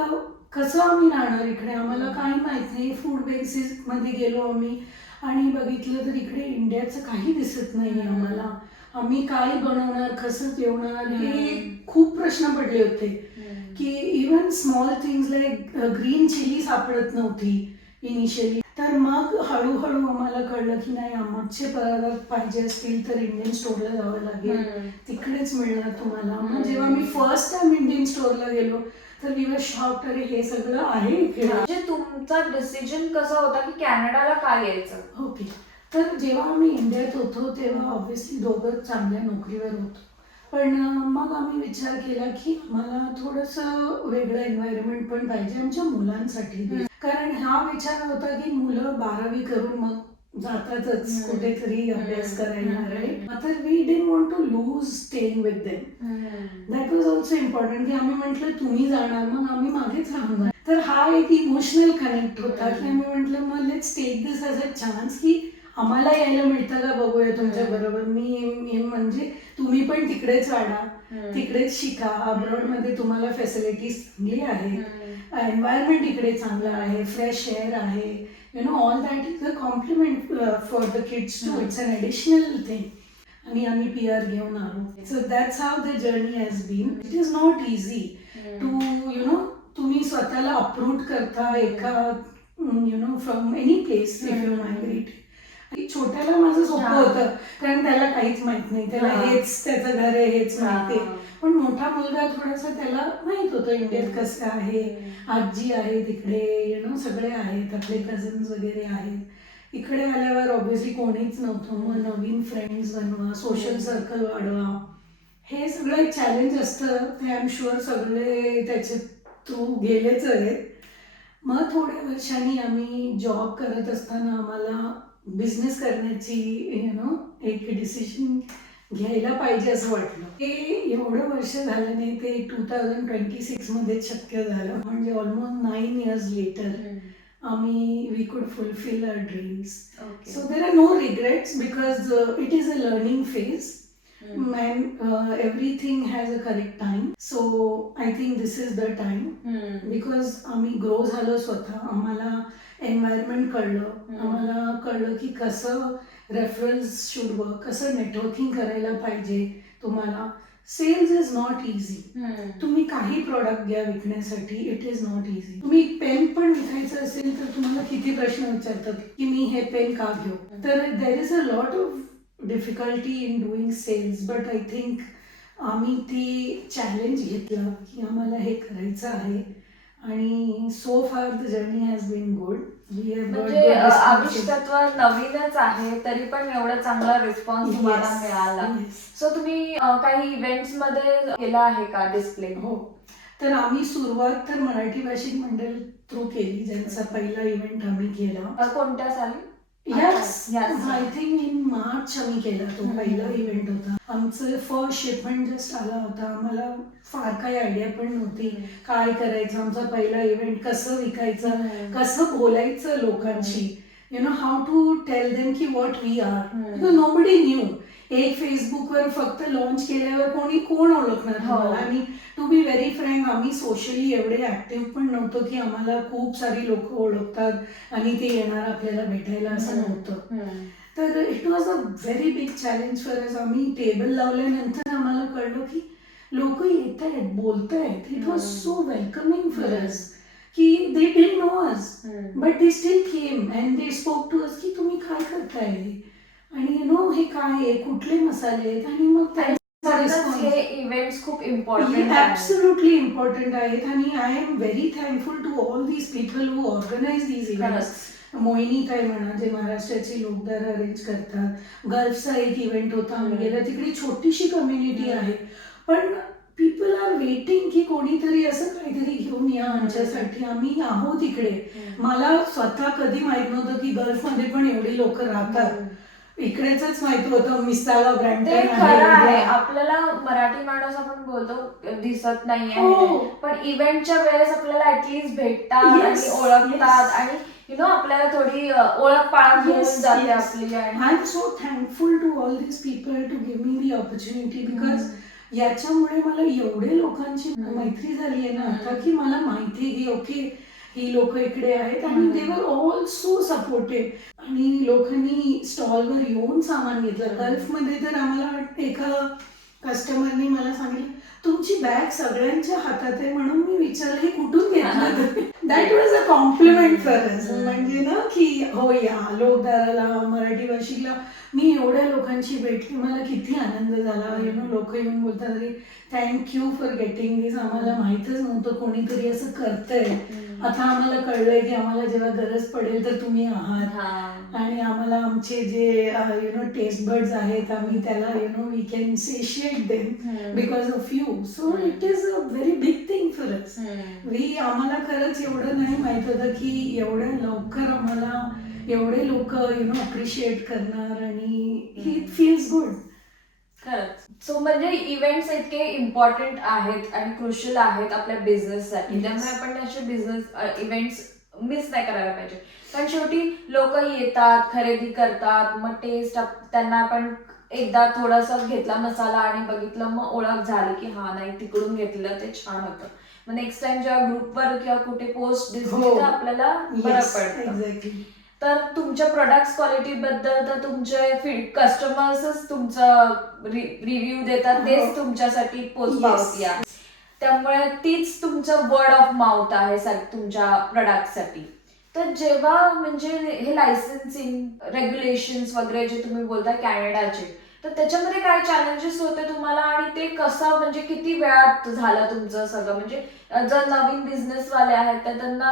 कसं आम्ही राहणार इकडे, आम्हाला काही माहित नाही. फूड बेसिस मध्ये गेलो आम्ही आणि बघितलं तर इकडे इंडियाचं काही दिसत नाही आम्हाला. आम्ही काय बनवणार, कसं जेवणार, हे खूप प्रश्न पडले होते. की even small things like green chilli सापडत नव्हती इनिशियली. तर मग हळूहळू आम्हाला कळलं की नाही, आमचे पदार्थ पाहिजे असतील तर इंडियन स्टोअरला जावं लागेल, तिकडेच मिळणार तुम्हाला. मग जेव्हा मी फर्स्ट टाइम इंडियन स्टोअरला गेलो तर वी वर शॉक्ड, अरे हे सगळं आहे इकडे. म्हणजे तुमचा डिसिजन कसा होता की कॅनडाला का यायचं? ओके, तर जेव्हा आम्ही इंडियात होतो तेव्हा ऑब्व्हियसली दोघं चांगल्या नोकरीवर होतो. पण मग आम्ही विचार केला की मला थोडंसं वेगळं एन्व्हायरमेंट पण पाहिजे आमच्या मुलांसाठी. कारण हा विचार होता की मुलं 12वी करून मग जातातच कुठेतरी अभ्यास करायला, राईट. तर we didn't want to lose staying with them. That was also important की आम्ही म्हटलं तुम्ही जाणार मग आम्ही मागेच राहणार. तर हा एक इमोशनल कनेक्ट होता की आम्ही म्हटलं मग let's take this as a chance की आम्हाला यायला मिळतं का बघूया तुमच्या बरोबर. मी म्हणजे तुम्ही पण तिकडेच वाढा, तिकडेच शिका. अब्रॉड मध्ये तुम्हाला फॅसिलिटीज चांगली आहेत, एन्व्हायरमेंट इकडे चांगलं आहे, फ्रेश एअर आहे, you know all that is a complement for the kids too. It's an additional thing. आणि आम्ही PR घेऊन आलो. So that's how the journey has been. It is not easy to you know, तुम्ही स्वतःला approve करता एका you know from any place if you migrate. छोट्याला माझं सोपं होतं कारण त्याला काहीच माहित नाही, त्याला हेच त्याचं घर आहे हेच माहिती आहे. पण मोठा मुलगा थोडासा, त्याला माहित होतं इंडियात कसं आहे, आजी आहे तिकडे, यु नो सगळे आहेत, आपले कझन्स वगैरे आहेत. इकडे आल्यावर ऑब्व्हियसली कोणीच नव्हतं. मग नवीन फ्रेंड्स बनवा, सोशल सर्कल वाढवा, हे सगळं एक चॅलेंज असतं. ते आय एम शुअर सगळे त्याचे थ्रू गेलेच आहेत. मग थोड्या वर्षांनी आम्ही जॉब करत असताना आम्हाला बिझनेस करण्याची यु नो एक डिसिजन घ्यायला पाहिजे असं वाटलं. ते एवढं वर्ष झालं नाही, ते 2026 मध्ये शक्य झालं. म्हणजे ऑलमोस्ट 9 years लेटर आम्ही we could fulfil our dreams. So there are no regrets because it is a learning phase. And everything has a correct time. So I think this is the time. Because आम्ही grow झालो स्वतः, आम्हाला environment कळलं, आम्हाला कळलं की कसं reference should work, कसं नेटवर्किंग करायला पाहिजे. तुम्हाला सेल्स इज नॉट इझी. तुम्ही काही प्रोडक्ट घ्या विकण्यासाठी, इट इज नॉट इझी. तुम्ही पेन पण विकायचं असेल तर तुम्हाला किती प्रश्न विचारतात की मी हे पेन का घेऊ. तर there is a lot of difficulty in doing sales. But I think आम्ही ती चॅलेंज घेतलं की आम्हाला हे करायचं आहे. आणि so far the journey has been good. म्हणजे आविष्कत्व नवीनच आहे तरी पण एवढा चांगला रिस्पॉन्स तुम्हाला मिळाला. सो तुम्ही काही इव्हेंट्स मध्ये केला आहे का डिस्प्ले? हो, तर आम्ही सुरुवात तर मराठी भाषिक मंडळ थ्रू केली, ज्यांचा पहिला इव्हेंट आम्ही केला. कोणत्या साली? आय थिंक इन मार्च आम्ही केला. तो पहिला इव्हेंट होता. आमचं फर्स्ट शिपमेंट जस्ट आला होता. आम्हाला फार काही आयडिया पण नव्हती काय करायचं. आमचा पहिला इव्हेंट, कसं विकायचं, कसं बोलायचं लोकांशी, you know how to tell them की what we are. Because nobody knew. एक फेसबुकवर फक्त लॉन्च केल्यावर कोण ओळखणार तुम्हाला. आणि टू बी व्हेरी फ्रँक, आम्ही सोशली एवढे ऍक्टिव्ह पण नव्हतो की आम्हाला खूप सारी लोक ओळखतात आणि ते येणार आपल्याला भेटायला, असं नव्हतं. तर it was a very big challenge for us. आम्ही टेबल लावल्यानंतर आम्हाला कळलं की लोक येत आहेत, बोलत आहेत. It was so welcoming for us की they didn't know us but they still came and they spoke to us की तुम्ही काय करताय आणि यु नो हे काय आहे, कुठले मसाले आहेत. आणि मग हे इव्हेंट्स खूप इम्पॉर्टंट, ॲब्सोल्युटली इम्पॉर्टंट आहेत. आणि I am very thankful to all these people who organise these events. Mohini Tai म्हणा, जे महाराष्ट्राची लोकदार अरेंज करतात. गल्फचा एक इव्हेंट होता आम्ही गेला, तिकडे छोटीशी कम्युनिटी आहे पण पीपल आर वेटिंग की कोणीतरी असं काहीतरी घेऊन या आमच्यासाठी. आम्ही आहोत इकडे. मला स्वतः कधी माहित नव्हतं की गल्फमध्ये पण एवढी लोक राहतात. इकडेच माहित होतं मिसाला ब्रँड. ते खरं आहे, आपल्याला मराठी माणूस आपण बोलतो दिसत नाहीये, पण इव्हेंटच्या वेळेस आपल्याला ऍटलीस्ट भेटतात आणि ओळखतात आणि आपल्याला थोडी ओळख पाळख होऊन Yes, जाते yes. आपली. आणि I'm so thankful to all these people to give me the opportunity because याच्यामुळे मला एवढे लोकांची मैत्री झाली आहे ना आता की मला माहिती आहे की ओके ही लोक इकडे आहेत आणि दे वर ऑल सो सपोर्टिव्ह. आणि लोकांनी स्टॉलवर येऊन सामान घेतलं. गल्फमध्ये तर आम्हाला एका कस्टमरनी मला सांगितलं तुमची बॅग सगळ्यांच्या हातात आहे म्हणून मी विचारलं हे कुठून घेतलं. That was a complement for us. म्हणजे ना की हो या लोकदाराला मराठी भाषिकला मी एवढ्या लोकांची भेटली मला किती आनंद झाला. लोक येऊन बोलतात अरे थँक्यू फॉर गेटिंग दिस. आम्हाला माहीतच नव्हतं कोणीतरी असं करतंय. आता आम्हाला कळलंय की आम्हाला जेव्हा गरज पडेल तर तुम्ही आहात. आणि आम्हाला आमचे जे टेस्ट बर्ड्स आहेत आम्ही त्याला we can satiate them because of you. So it is a very big thing for us. आम्हाला खरंच एवढं नाही माहित होतं की एवढ्या लवकर आम्हाला एवढे लोक अप्रिशिएट करणार आणि इट फील्स गुड. खरंच. सो म्हणजे इव्हेंट्स इतके इम्पॉर्टंट आहेत आणि क्रुशियल आहेत आपल्या बिझनेससाठी. त्यामुळे आपण असे बिझनेस इव्हेंट्स मिस नाही करायला पाहिजे. कारण शेवटी लोक येतात, खरेदी करतात, मग टेस्ट त्यांना आपण एकदा थोडासा घेतला मसाला आणि बघितलं मग ओळख झाली की हा नाही तिकडून घेतलं ते छान होतं. मग नेक्स्ट टाइम जेव्हा ग्रुपवर किंवा कुठे पोस्ट दिसली तर आपल्याला बरं पडतं. एक्झॅक्टली. तर तुमच्या प्रोडक्ट्स क्वालिटी बद्दल तर तुमचे कस्टमर्सच तुमचं रिव्ह्यू देतात. तेच तुमच्यासाठी पोच पावती आहे. त्यामुळे तीच तुमचं वर्ड ऑफ माउथ आहे तुमच्या प्रोडक्टसाठी. तर जेव्हा म्हणजे हे लायसन्सिंग रेग्युलेशन्स वगैरे जे तुम्ही बोलता कॅनडाचे, तर त्याच्यामध्ये काय चॅलेंजेस होते तुम्हाला आणि ते कसं म्हणजे किती वेळात झालं तुमचं सगळं. म्हणजे जर नवीन बिझनेसवाले आहेत तर त्यांना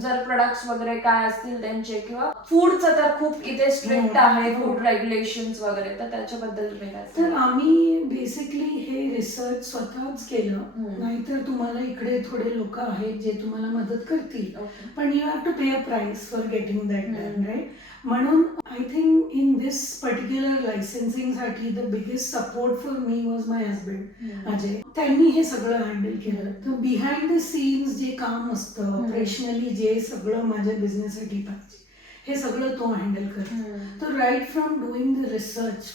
जर प्रोडक्ट्स वगैरे काय असतील त्यांचे किंवा फूडचं तर खूप इथे स्ट्रिक्ट आहे फूड रेग्युलेशन्स वगैरे, तर त्याच्याबद्दल तुम्ही काय तर आम्ही बेसिकली हे रिसर्च स्वतःच केलं. नाहीतर तुम्हाला इकडे थोडे लोक आहेत जे तुम्हाला मदत करतील पण you have to pay a price for getting that done right. म्हणून I think in this particular licensing साठी the biggest support for me was my husband Ajay. त्यांनी हे सगळं हँडल केलं. तर बिहाइंड द सीन्स जे काम असतं ऑपरेशनली जे सगळं माझ्या बिझनेससाठी पाहिजे हे सगळं तो हँडल करतो. तर right from doing the research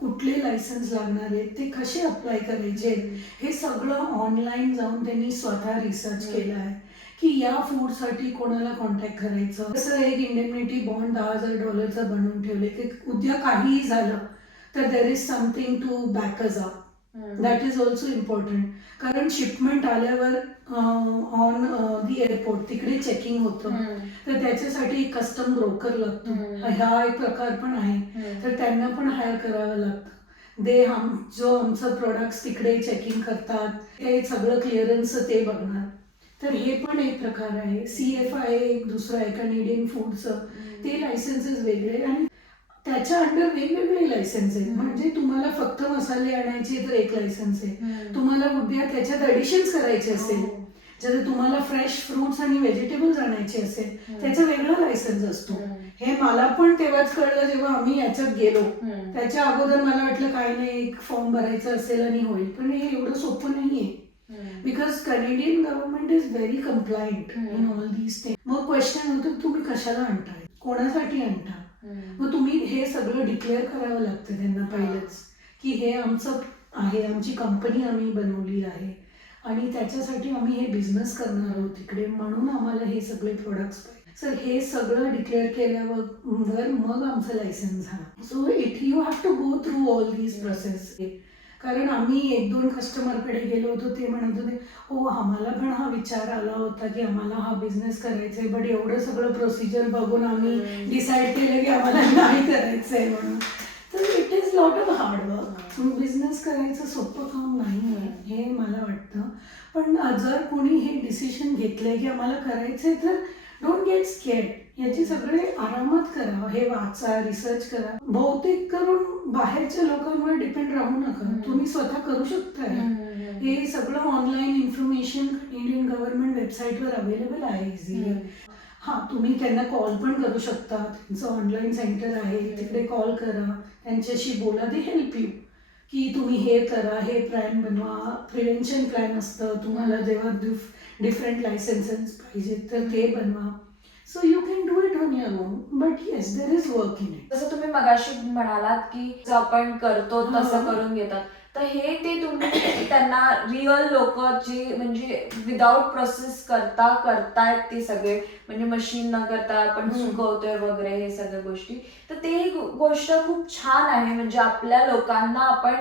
कुठले लायसन्स लागणार आहेत ते कसे अप्लाय करायचे हे सगळं ऑनलाईन जाऊन त्यांनी स्वतः रिसर्च केलं आहे की या फूडसाठी कोणाला कॉन्टॅक्ट करायचं. असं एक इंडेमनिटी बॉन्ड $10,000 बनवून ठेवले की उद्या काहीही झालं तर there is something to back us up. That is also important. कारण शिपमेंट आल्यावर ऑन दी एअरपोर्ट तिकडे चेकिंग होतं तर त्याच्यासाठी कस्टम ब्रोकर लागतो. हा एक प्रकार पण आहे. तर त्यांना पण हायर करावं लागतं. जो आमचं प्रोडक्ट्स तिकडे चेकिंग करतात ते सगळं क्लिअरन्सचं ते बघणार. तर हे पण एक प्रकार आहे. CFI एक दुसरं आहे कॅनेडियन फूडचं. ते लायसन्सेस वेगळे आणि त्याच्या अंडर वेगवेगळे लायसन्स आहेत. म्हणजे तुम्हाला फक्त मसाले आणायचे तर एक लायसन्स आहे. तुम्हाला उद्या त्याच्यात ॲडिशन्स करायचे असेल जर तुम्हाला फ्रेश फ्रुट्स आणि व्हेजिटेबल्स आणायचे असेल त्याचा वेगळा लायसन्स असतो. हे मला पण तेव्हाच कळलं जेव्हा आम्ही याच्यात गेलो. त्याच्या अगोदर मला वाटलं काय नाही एक फॉर्म भरायचा असेल आणि होईल. पण हे एवढं सोपं नाहीये because Canadian government is very compliant in all these things. मग क्वेश्चन होतं तुम्ही कशाला आणताय, कोणासाठी आणता. मग तुम्ही हे सगळं डिक्लेअर करावं लागतं त्यांना पहिलंच की हे आमचं आहे, आमची कंपनी आम्ही बनवली आहे आणि त्याच्यासाठी आम्ही हे बिझनेस करणार आहोत तिकडे म्हणून आम्हाला हे सगळे प्रोडक्ट्स पाहिजे. सर हे सगळं डिक्लेअर केल्यावर मग आमचं लायसन्स झालं. So you have to go through all these process. कारण आम्ही 1-2 कस्टमरकडे गेलो होतो ते म्हणत होते हो आम्हाला पण हा विचार आला होता की आम्हाला हा बिझनेस करायचा आहे बट एवढं सगळं प्रोसिजर बघून आम्ही डिसाईड केलं की आम्हाला नाही करायचं आहे म्हणून. तर it is lot of hard work. Business करायचं सोपं काम नाही आहे हे मला वाटतं. पण जर कोणी हे डिसिशन घेतलंय की आम्हाला करायचंय तर डोंट गेट स्केअर्ड. याची सगळे आरामात करा. हे वाचा, रिसर्च करा. बहुतेक करून बाहेरच्या लोकांवर डिपेंड राहू नका. तुम्ही स्वतः करू शकता. हे सगळं ऑनलाईन इन्फॉर्मेशन इंडियन गव्हर्नमेंट वेबसाईटवर अवेलेबल आहे इझिली. हां तुम्ही त्यांना कॉल पण करू शकता. त्यांचं ऑनलाईन सेंटर आहे तिकडे कॉल करा, त्यांच्याशी बोला. दे हेल्प यू की तुम्ही हे करा, हे प्लॅन बनवा. प्रिव्हेन्शन प्लॅन असतं तुम्हाला जेव्हा डिफरंट लायसन्सेस पाहिजेत तर ते बनवा. So you can do on your own, but yes, there is work in it. जसं तुम्ही मगाशी म्हणालात की जसं आपण करतो तसं हा. करून घेतात, तर हे ते तुम्ही त्यांना रिअल लोक जे म्हणजे विदाउट प्रोसेस करतायत ते सगळे, म्हणजे मशीन न करता आपण सुकवतोय वगैरे हे सगळ्या गोष्टी, तर ते ही गोष्ट खूप छान आहे. म्हणजे आपल्या लोकांना आपण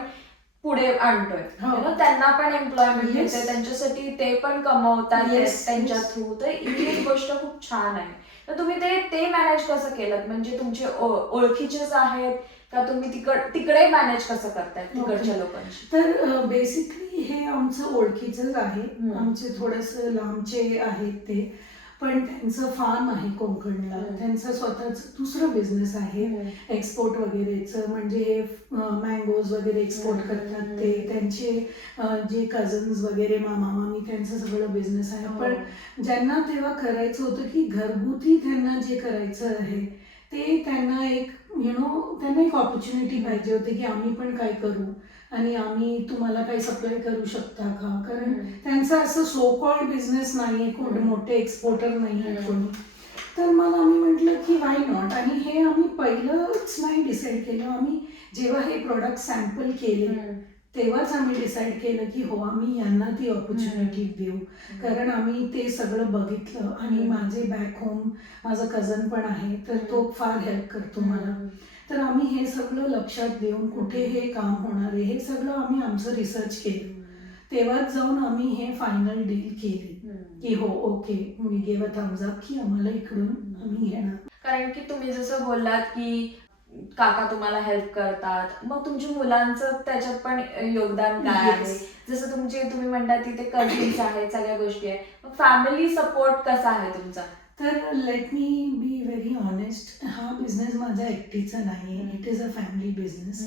पुढे आणतोय, हो. You know, त्यांना पण एम्प्लॉयमेंट Yes. मिळते, त्यांच्यासाठी ते पण कमवतात Yes, त्यांच्या yes. थ्रू, तर ही एक गोष्ट खूप छान आहे. तर तुम्ही ते मॅनेज कसं केलं? म्हणजे तुमचे ओळखीचेच आहेत का तुम्ही तिकडे मॅनेज कसं करताय तिकडच्या लोकांशी? तर बेसिकली हे आमचं ओळखीचंच आहे. आमचे थोडंसं लांबचे आहेत ते, पण त्यांचं फार्म आहे कोकणला. त्यांचं स्वतःच दुसरं बिझनेस आहे एक्सपोर्ट वगैरेचं, म्हणजे हे मँगोज वगैरे एक्सपोर्ट करतात ते. त्यांचे जे कझन्स वगैरे मामा मामी त्यांचं सगळं बिझनेस आहे. पण ज्यांना तेव्हा करायचं होतं की घरगुती त्यांना जे करायचं आहे ते त्यांना एक त्यांना एक ऑपॉर्च्युनिटी पाहिजे होती की आम्ही पण काय करू आणि आम्ही तुम्हाला काही सप्लाय करू शकता का, कारण त्यांचा असं सो कॉल्ड बिझनेस नाहीये, कोण मोठे एक्सपोर्टर नाहीये कोणी. तर मग आम्ही म्हटलं की वाय नॉट, आणि हे आम्ही पहिलंच नाही डिसाईड केलं. आम्ही जेव्हा हे प्रोडक्ट सॅम्पल केले तेव्हाच आम्ही डिसाईड केलं की हो आम्ही यांना ती ऑपॉर्च्युनिटी देऊ, कारण आम्ही ते सगळं बघितलं. आणि माझे बॅक होम माझा कझन पण आहे, तर तो फार हेल्प करतो मला. तर आम्ही हे सगळं लक्षात देऊन कुठे हे काम होणार आहे हे सगळं आम्ही आमचं रिसर्च केलं. तेव्हाच जाऊन आम्ही हे फायनल डील केली की हो okay, me gave a thumbs up की आम्हाला इकडून आम्ही घेणार. कारण की तुम्ही जसं बोललात की काका तुम्हाला हेल्प करतात, मग तुमच्या मुलांचं त्याच्यात पण योगदान काय आहे? Yes. जसं तुम्ही म्हणतात तिथे कझिन्स आहेत, सगळ्या गोष्टी आहेत, मग फॅमिली सपोर्ट कसा आहे तुमचा? तर let me be very honest, हा बिझनेस माझा एकटीचा नाही, it is a family business.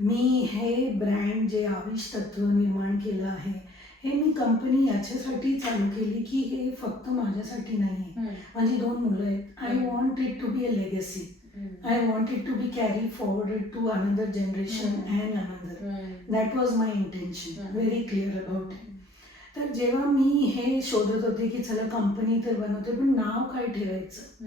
मी हे ब्रँड जे आविष तत्व निर्माण केलं आहे, हे मी कंपनी याच्यासाठी चालू केली की हे फक्त माझ्यासाठी नाही आहे. माझी 2 मुलं आहेत. I want it to be a legacy. I want it to be carry forwarded to another generation and another. That was my intention, very clear about it. तर जेव्हा मी हे शोधत होते की चला कंपनी तर बनवते, पण नाव काय ठेवायचं,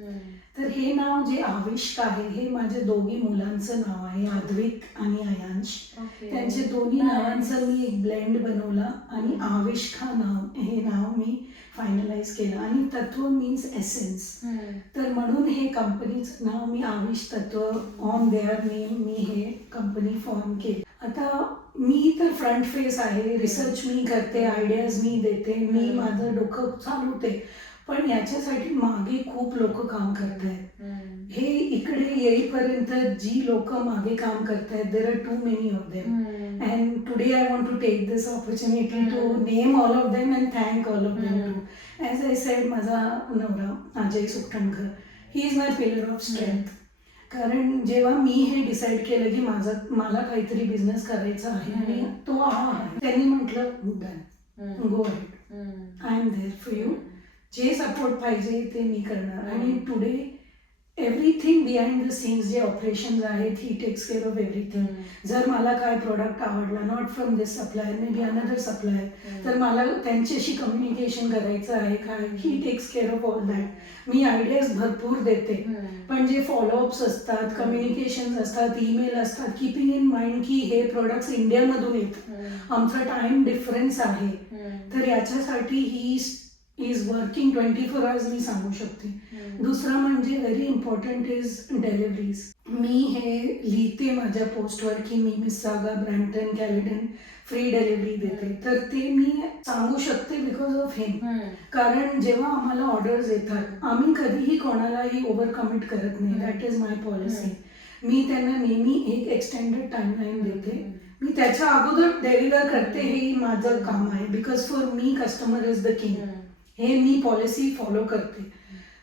तर हे नाव जे आविष्क आहे हे माझ्या दोघी मुलांचं नाव आहे, अद्विक आणि अयांश. त्यांचे दोन्ही नावांचा मी एक ब्लेंड बनवला आणि आविष्क हे नाव मी फायनलाइज केलं. आणि तत्व मीन्स एसेन्स, तर म्हणून हे कंपनीचं नाव मी आविष तत्व, ऑन देअर नेम मी हे कंपनी फॉर्म केली. आता मी तर फ्रंट फेस आहे, रिसर्च मी करते, आयडियाज मी देते, मी माझं डोकं चालवते, पण याच्यासाठी मागे खूप लोक काम करतायत. हे इकडे येईपर्यंत जी लोक मागे काम करतायत, there are too many of them. And today I want to take this opportunity to name all of them and thank all of them too. As I said, माझा नवरा Ajay Sukhatankar, he is my pillar of strength. कारण जेव्हा मी हे decide केलं की मला काहीतरी business करायचा आहे आणि तो आहे, त्यांनी म्हटलं done, go ahead, I am there for you. जे सपोर्ट पाहिजे ते मी करणार. आणि today everything behind the scenes जे ऑपरेशन्स आहेत, he takes care of everything. जर मला काय प्रोडक्ट आवडला, not from this supplier, maybe another supplier, तर मला त्यांच्याशी कम्युनिकेशन करायचं आहे काय, he takes care of all that. मी आयडियाज भरपूर देते, पण जे फॉलोअप्स असतात, कम्युनिकेशन असतात, ईमेल असतात, कीपिंग इन माइंड की हे प्रोडक्ट्स इंडियामधून येतात, आमचा टाइम डिफरन्स आहे, तर याच्यासाठी ही इज वर्किंग 24 आवर्स मी सांगू शकते. दुसरं म्हणजे व्हेरी इम्पॉर्टंट इज डिलिव्हरीज. मी हे लिहिते माझ्या पोस्टवर की मी मिसागा, ब्रॅम्पटन, कॅलेडन फ्री डिलिव्हरी देते, तर ते मी सांगू शकते बिकॉज ऑफ हिम. कारण जेव्हा आम्हाला ऑर्डर्स येतात, आम्ही कधीही कोणालाही ओव्हर कमिट करत नाही, दॅट इज माय पॉलिसी. मी त्यांना नेहमी एक एक्सटेंडेड टाइमलाईन देते, मी त्याच्या अगोदर डिलिव्हर करते, हे माझं काम आहे. Because for me customer is the king, हे मी पॉलिसी फॉलो करते.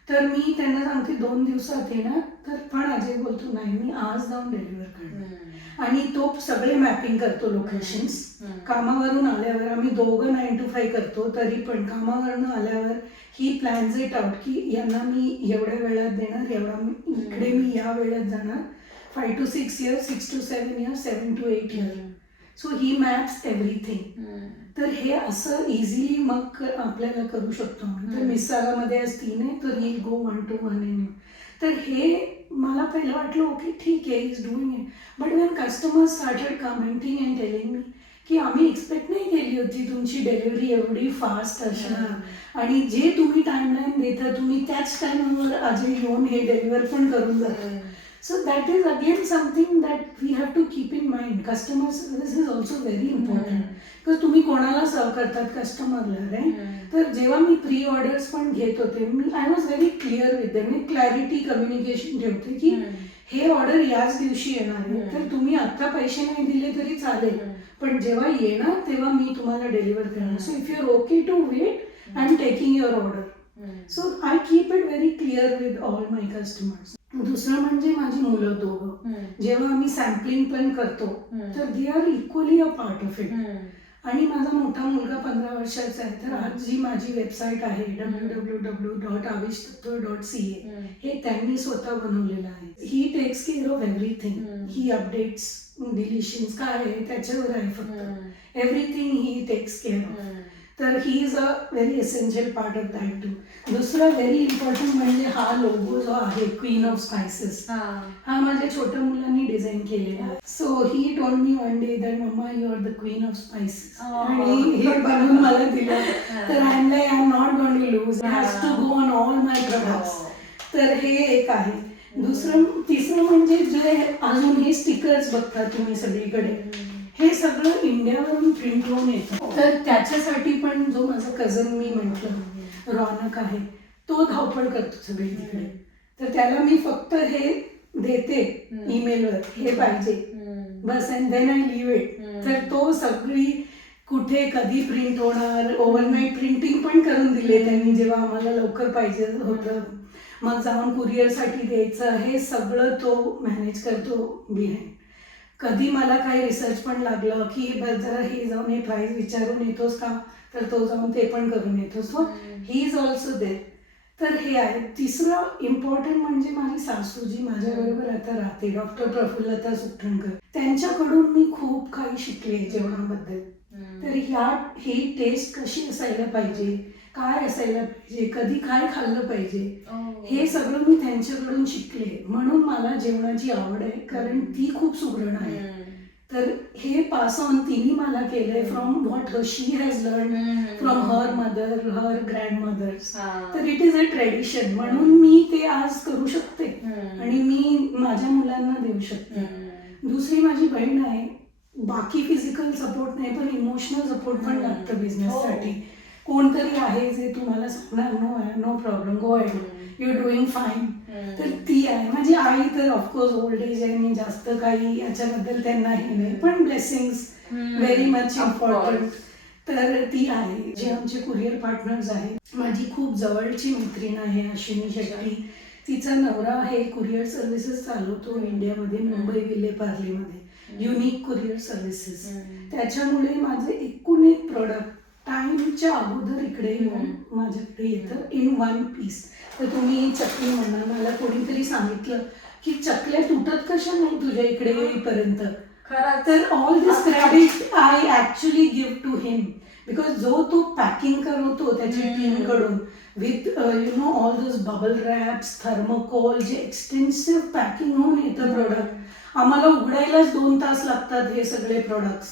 तर मी त्यांना सांगते 2 दिवसात येणार, तर पण अजय बोलतो नाही मी आज जाऊन डिलिव्हर करणार. आणि तो सगळे मॅपिंग करतो लोकेशन्स. कामावरून आल्यावर आम्ही दोघं 9 to 5 करतो, तरी पण कामावरून आल्यावर ही प्लॅन्स इट आउट की यांना मी एवढ्या वेळात देणार, इकडे मी या वेळात जाणार, 5 to 6 years, 6 to 7 years, 7 to 8 years. So he maps everything. तर हे असं इझिली मग आपल्याला करू शकतो आम्ही. तर मिसागामध्ये आज 3 आहे, तर ही गो 1 to 1 इन तर हे मला पहिलं वाटलं ओके ठीक आहे, is doing it. But Wien customers started commenting and telling me की आम्ही एक्सपेक्ट नाही केली होती तुमची डिलिव्हरी एवढी फास्ट असणार आणि जे तुम्ही टाइमलाईन देता तुम्ही त्याच टाइमवर अजून येऊन हे डिलिव्हर पण करून जाता. So that is again something that we have to keep in mind. Customer service is also very important. Because तुम्ही कोणाला सर्व करतात कस्टमरला, राईट? तर जेव्हा मी प्री ऑर्डर्स पण घेत होते मी I was very clear with them. मी क्लॅरिटी कम्युनिकेशन ठेवते की हे ऑर्डर याच दिवशी येणार आहे, तर तुम्ही आता पैसे नाही दिले तरी चालेल, पण जेव्हा येणार तेव्हा मी तुम्हाला डिलिव्हर करणार. So if you are okay to wait I am taking your order. So I keep it very clear with all my customers. दुसरं म्हणजे माझी मुलं दोघं, जेव्हा आम्ही सॅम्पलिंग पण करतो तर they are equally a part of it. आणि माझा मोठा मुलगा 15 वर्षाचा आहे, तर आज जी माझी वेबसाईट आहे www.avishtattva.ca हे त्यांनी स्वतः बनवलेलं आहे. He takes care of everything. ही अपडेट्स डिलिशन्स काय आहे त्याच्यावर आहे फक्त. Everything he takes care of. तर he is a very essential part of that too. दुसरं व्हेरी इम्पॉर्टंट म्हणजे हा लोगो जो आहे क्वीन ऑफ स्पायसेस, हा माझ्या छोट्या मुलांनी डिझाईन केलेला आहे. So he told me one day that mamma you are the queen of spices, आणि हे बनवून मला दिलं. तर I am like I am not going to lose, it has to go on all my products. तर हे एक आहे. तिसरं म्हणजे जे अजून हे स्टिकर्स बघता तुम्ही सगळीकडे, हे सगळं इंडियावरून प्रिंट होऊन येतं. तर त्याच्यासाठी पण जो माझा कझन मी म्हटलं रौनक आहे, तो धावपळ करतो सगळी तिकडे. तर त्याला मी फक्त हे देते ईमेलवर, हे पाहिजे बस, and then I leave it. तर तो सगळी कुठे कधी प्रिंट होणार, ओव्हरनाईट प्रिंटिंग पण करून दिले त्यांनी जेव्हा आम्हाला लवकर पाहिजे होतं. मग जाऊन कुरिअरसाठी द्यायचं, हे सगळं तो मॅनेज करतो बिहाइंड. कधी मला काही रिसर्च पण लागलं की जरा हे जाऊन हे प्राईस विचारून येतोस का, तर तो जाऊन ते पण करून येतो. So he is also there. तर हे आहे. तिसरं इम्पॉर्टंट म्हणजे माझी सासू जी माझ्याबरोबर आता राहते, डॉक्टर प्रफुल्लता सुखटणकर, त्यांच्याकडून मी खूप काही शिकले जेवणाबद्दल. तर ही टेस्ट कशी असायला पाहिजे, काय असायला पाहिजे, कधी काय खाल्लं पाहिजे, हे सगळं मी त्यांच्याकडून शिकले. म्हणून मला जेवणाची आवड आहे, कारण ती खूप सुगरण आहे. तर हे पास ऑन तिने मला केलंय from what she has learn from her mother, her grand mothers. तर इट इज अ ट्रेडिशन, म्हणून मी ते आज करू शकते आणि मी माझ्या मुलांना देऊ शकते. दुसरी माझी बहीण आहे. बाकी फिजिकल सपोर्ट नाही, पण इमोशनल सपोर्ट पण लागतं बिझनेससाठी. कोणतरी आहे जे तुम्हाला सांगणार no problem, go ahead, you are doing fine. तर ती आहे. माझी आई तर ऑफकोर्स ओल्ड एज आहे, मी जास्त काही याच्याबद्दल त्यांना हे नाही, पण ब्लेसिंग्स व्हेरी मच इम्पॉर्टंट. तर ती आहे. जे आमचे कुरिअर पार्टनर्स आहेत, माझी खूप जवळची मैत्रीण आहे अश्विनी शेट्टी. तिचा नवरा हे कुरिअर सर्व्हिसेस चालवतो इंडियामध्ये, मुंबई विले पार्लेमध्ये, युनिक कुरिअर सर्व्हिसेस. त्याच्यामुळे माझे एकूण एक प्रोडक्ट टाइमच्या अगोदर इकडे येऊन माझ्याकडे येतं इन वन पीस. तर तुम्ही चकली म्हणा, मला कोणीतरी सांगितलं की चकल्या तुटत कशा नाही तुझ्या इकडे येईपर्यंत. तर all this credit I actually give to him, because जो तो पॅकिंग करवतो त्याची टीमकडून with all this bubble wraps, thermocol, जे एक्सटेन्सिव्ह पॅकिंग होऊन येतं प्रोडक्ट. आम्हाला उघडायलाच 2 तास लागतात हे सगळे प्रोडक्ट्स,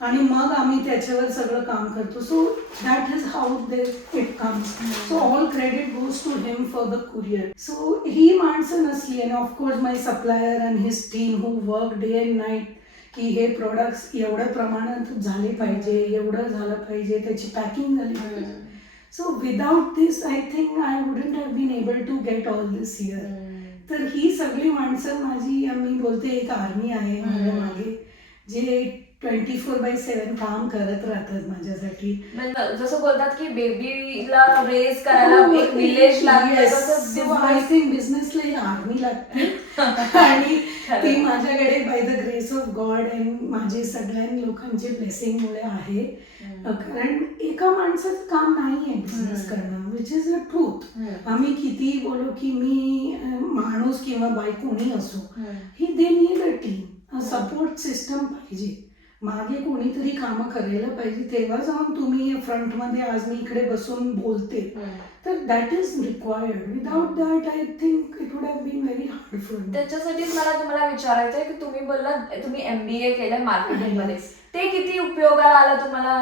आणि मग आम्ही त्याच्यावर सगळं काम करतो. So that is how it comes. So all credit goes to him for the courier. So ही माणसं नसली, आणि of course my supplier and his team who work day and night, की हे प्रोडक्ट्स एवढ्या प्रमाणात झाले पाहिजे, एवढं झालं पाहिजे, त्याची पॅकिंग झाली पाहिजे. So without this I think I wouldn't have been able to get all this here. तर ही सगळी माणसं माझी, मी बोलते एक आर्मी आहे माझ्या मागे, जे 24/7 काम करत राहतात माझ्यासाठी. जसं बोलतात की बेबीला रेज करायला एक विलेज लागतं, आय थिंक बिझनेसला आर्मी लागते. आणि ती माझ्याकडे by the grace of God and माझे सगळ्या लोकांचे ब्लेसिंगमुळे आहे. कारण एका माणसाचं काम नाहीये बिझनेस करणं, विच इज अ ट्रूथ. आम्ही किती बोलू की मी माणूस किंवा बाई कोणी असो, ही they need a team, support system पाहिजे. मागे कोणीतरी कामं करायला पाहिजे, तेव्हा जाऊन तुम्ही फ्रंटमध्ये आज मी इकडे बसून बोलते, तर that is required. Without that I think it would have been very hard for me. त्याच्यासाठीच मला तुम्हाला विचारायचं आहे की तुम्ही बोललात तुम्ही MBA केलंय मार्केटिंग मध्ये, ते किती उपयोगाला आलं तुम्हाला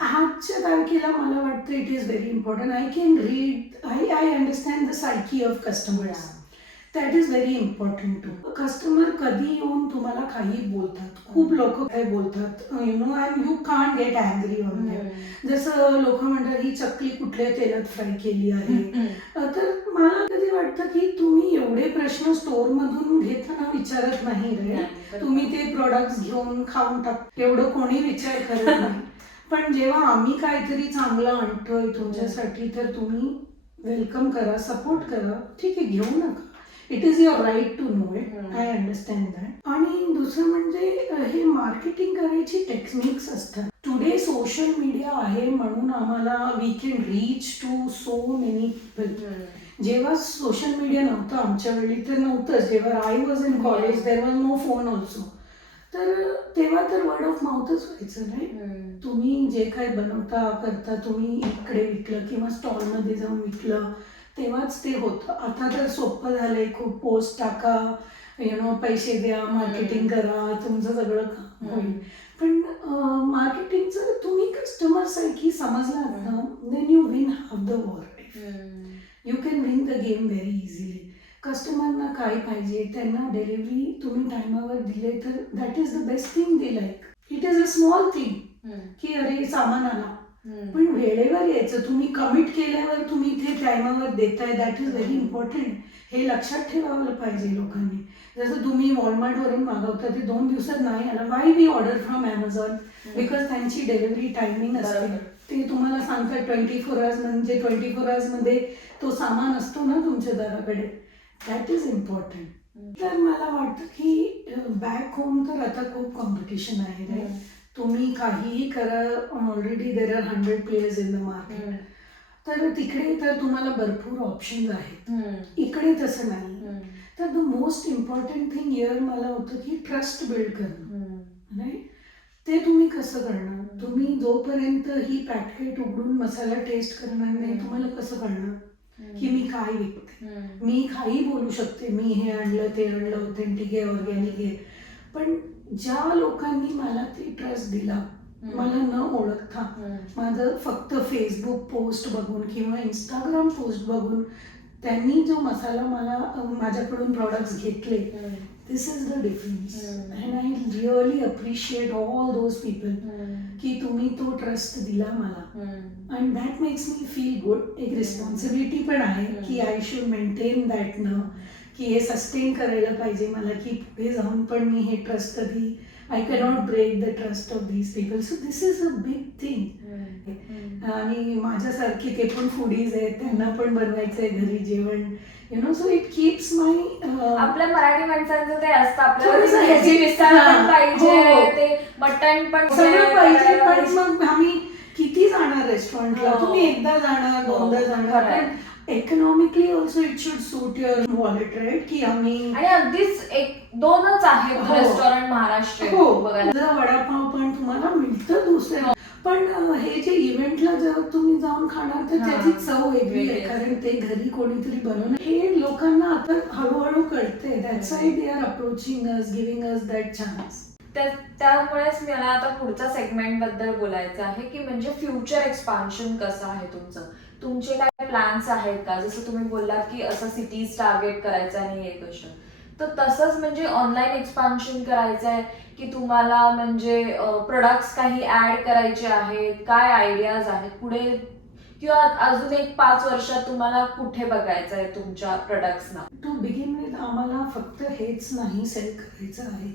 आजच्या तारखेला मला वाटतं it is very important. I can read, I understand the psyche of customers. That is very important too. Customer कधी येऊन तुम्हाला काही बोलतात, खूप लोक काय बोलतात, you know, and you can't get angry on them. जसं लोक म्हणतात ही चकली कुठल्या तेलात फ्राय केली आहे. तर मला कधी वाटतं की तुम्ही एवढे प्रश्न स्टोअर मधून घेताना विचारत नाही रे. तुम्ही ते प्रोडक्ट्स घेऊन खाऊन टाक, एवढं कोणी विचार करत नाही. पण जेव्हा आम्ही काहीतरी चांगलं आणतोय तुमच्यासाठी, तर तुम्ही वेलकम करा, सपोर्ट करा. ठीक आहे, घेऊ नका. It is your right to know it. I understand that. आणि दुसरं म्हणजे हे मार्केटिंग करायची टेक्निक्स असतात. टुडे सोशल मीडिया आहे म्हणून आम्हाला we can reach to so many people. जेव्हा सोशल मीडिया नव्हतं आमच्या वेळी तर नव्हतंच. जेव्हा I was in college there was no phone also. तर तेव्हा तर वर्ड ऑफ माउथच व्हायचं नाही. तुम्ही जे काही बनवता करता, तुम्ही इकडे विकलं किंवा स्टॉलमध्ये जाऊन विकलं, तेव्हाच ते होतं. आता तर सोपं झालंय, खूप पोस्ट टाका, यु नो, पैसे द्या, मार्केटिंग करा, तुमचं सगळं काम होईल. पण मार्केटिंगचं तुम्ही कस्टमर सारखी समजलात ना, then you win half the war. You can win the game very easily. कस्टमरना काय पाहिजे, त्यांना डिलिव्हरी तुम्ही टायमावर दिले तर that is the best thing they like. It is a small thing की अरे सामान आला, पण वेळेवर यायचं. तुम्ही कमिट केल्यावर तुम्ही ते टायमावर देताय, दॅट इज व्हेरी इम्पॉर्टंट. हे लक्षात ठेवायला पाहिजे लोकांनी. जसं तुम्ही वॉलमार्टवरून मागवता, ते 2 दिवसात नाही आलं. Why we order from Amazon? Because त्यांची डिलिव्हरी टायमिंग असते. ते तुम्हाला सांगतात 24 आवर्स, म्हणजे 24 आवर्समध्ये तो सामान असतो ना तुमच्या दाराकडे. That is important. तर मला वाटतं की बॅक होम तर आता खूप कॉम्पिटिशन आहे रे. तुम्ही काहीही करा, already there are 100 players in the market. तर तिकडे तर तुम्हाला भरपूर ऑप्शन्स आहेत. इकडे तसं नाही. तर the most important thing here मला होतं की ट्रस्ट बिल्ड करणं. नाही, ते तुम्ही कसं करणार? तुम्ही जोपर्यंत ही पॅकेट उघडून मसाला टेस्ट करणार नाही, तुम्हाला कसं कळणार की मी काय विकते? मी काही बोलू शकते, मी हे आणलं ते आणलं, ऑथेंटिक आहे, ऑर्गॅनिक आहे. पण ज्या लोकांनी मला ते ट्रस्ट दिला, मला न ओळखता, माझं फक्त फेसबुक पोस्ट बघून किंवा इंस्टाग्राम पोस्ट बघून त्यांनी जो मसाला मला माझ्याकडून प्रॉडक्ट्स घेतले, this is the difference. And I really appreciate all those people की तुम्ही तो ट्रस्ट दिला मला. And that makes me feel good. एक रिस्पॉन्सिबिलिटी पण आहे की आय शुड मेंटेन दॅट न, की हे सस्टेन करायला पाहिजे मला, की पुढे जाऊन पण मी हे ट्रस्ट कधी, I cannot break the trust of these people. So this is a big thing. आणि माझ्यासारखी ते पण फूडीज आहेत, त्यांना पण बनवायचं आहे घरी जेवण, you know. So it keeps my, आपल्या मराठी माणसांचं ते असतं, थोडंसं आपल्याला ह्याची मिसळ पण पाहिजे, हो. ते मटण पण सगळं पाहिजे. पण मग आम्ही किती जाणार रेस्टॉरंटला? तुम्ही एकदा जाणार, दोनदा जाणार. पण economically also it should suit your wallet, right? की आम्ही, आणि अगदीच 1-2च आहेत रेस्टॉरंट महाराष्ट्र बघायला. जरा वडापाव पण तुम्हाला मिळतं दुसऱ्या. पण हे जे इव्हेंटला जर तुम्ही जाऊन खाणार तर त्याची चव वेगळी आहे, कारण ते घरी कोणीतरी बनवणार. हे लोकांना आता हळूहळू कळते. That's why they are approaching us, giving us that chance. त्यामुळेच मला आता पुढच्या सेगमेंट बद्दल बोलायचं आहे की म्हणजे फ्युचर एक्सपान्शन कसं आहे तुमचं, तुमचे काय प्लॅन्स आहेत का? जसं तुम्ही बोललात की असं सिटीज टार्गेट करायचं आणि एक गोष्ट, तर तसंच म्हणजे ऑनलाईन एक्सपान्शन करायचं आहे की तुम्हाला म्हणजे प्रोडक्ट्स काही ऍड करायचे आहेत, काय आयडियाज आहेत पुढे, किंवा अजून 1-5 वर्षात तुम्हाला कुठे बघायचं आहे तुमच्या प्रोडक्ट्सना? टू बिगिन विथ आम्हाला फक्त हेच नाही सेल करायचं आहे.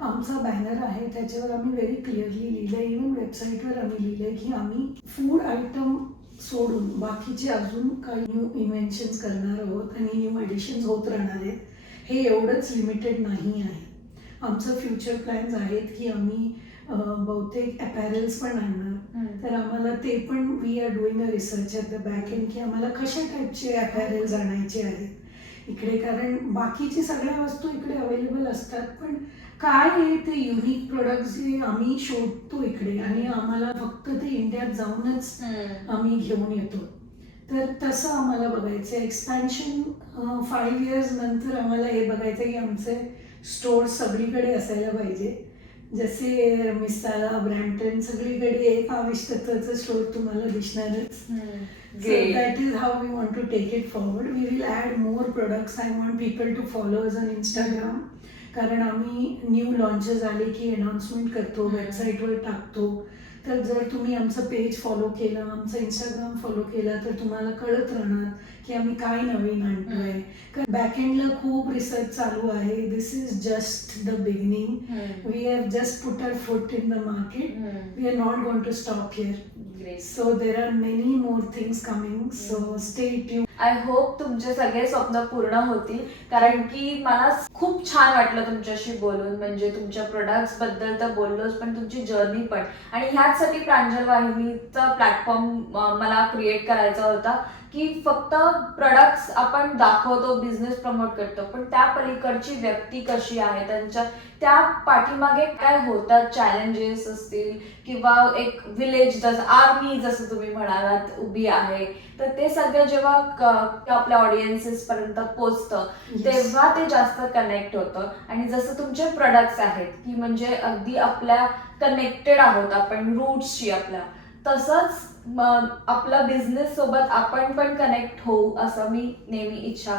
आमचा बॅनर आहे, त्याच्यावर आम्ही व्हेरी क्लिअरली लिहिलंय, इव्हन वेबसाईटवर आम्ही लिहिलंय की आम्ही फूड आयटम सोडून बाकीचे अजून काही न्यू इन्व्हेन्शन्स करणार आहोत आणि न्यू ॲडिशन्स होत राहणार आहेत. हे एवढंच लिमिटेड नाही आहे. आमचं फ्युचर प्लॅन्स आहेत की आम्ही बहुतेक अपॅरल्स पण आणणार. तर आम्हाला ते पण we are doing a research at the back end की आम्हाला कशा टाईपचे अपॅरल्स आणायचे आहेत. इकडे, कारण बाकीची सगळ्या वस्तू इकडे अवेलेबल असतात, पण काय आहे ते युनिक प्रोडक्ट जे आम्ही शोधतो इकडे आणि आम्हाला फक्त ते इंडियात जाऊनच आम्ही घेऊन येतो. तर तसं आम्हाला बघायचं आहे. एक्सपॅन्शन 5 इयर्स नंतर आम्हाला हे बघायचं आहे की आमचे स्टोअर सगळीकडे असायला पाहिजे. जसे मिसाला, ब्रॅम्पटन, सगळीकडे एक आविष्टताचं स्टोअर तुम्हाला दिसणारच. So that is how we want to take it forward. We will add more products. I want people to follow us on Instagram. कारण आम्ही न्यू लॉन्चेस आले की अनाउन्समेंट करतो, वेबसाईटवर टाकतो. तर जर तुम्ही आमचं पेज फॉलो केलं, आमचं इंस्टाग्राम फॉलो केलं, तर तुम्हाला कळत राहणार की आम्ही काय नवीन आणतोय. कारण बॅकएंडला खूप रिसर्च चालू आहे. This is just the beginning. We have just put our foot in the market. We are not going to stop here. So there are many more things coming. So stay tuned. I hope तुमचे सगळे स्वप्न पूर्ण होतील, कारण की मला खूप छान वाटलं तुमच्याशी बोलून. म्हणजे तुमच्या प्रोडक्ट्स बद्दल तर बोललोच, पण तुमची जर्नी पण. आणि ह्याचसाठी प्रांजल वाहिनीचा प्लॅटफॉर्म मला क्रिएट करायचा होता की फक्त प्रोडक्ट्स आपण दाखवतो, बिझनेस प्रमोट करतो, पण त्या पलीकडची व्यक्ती कशी आहे, त्यांच्या त्या पाठीमागे काय होतात, चॅलेंजेस असतील किंवा एक विलेज जसं आर्मी जसं तुम्ही म्हणालात उभी आहे, तर ते सगळं जेव्हा आपल्या ऑडियन्सेस पर्यंत पोचतं तेव्हा ते जास्त कनेक्ट होतं. आणि जसं तुमचे प्रोडक्ट्स आहेत की म्हणजे अगदी आपल्या कनेक्टेड आहोत आपण रूट्सशी आपल्या, तसंच आपला बिझनेस सोबत आपण पण कनेक्ट होऊ असं मी नेहमी इच्छा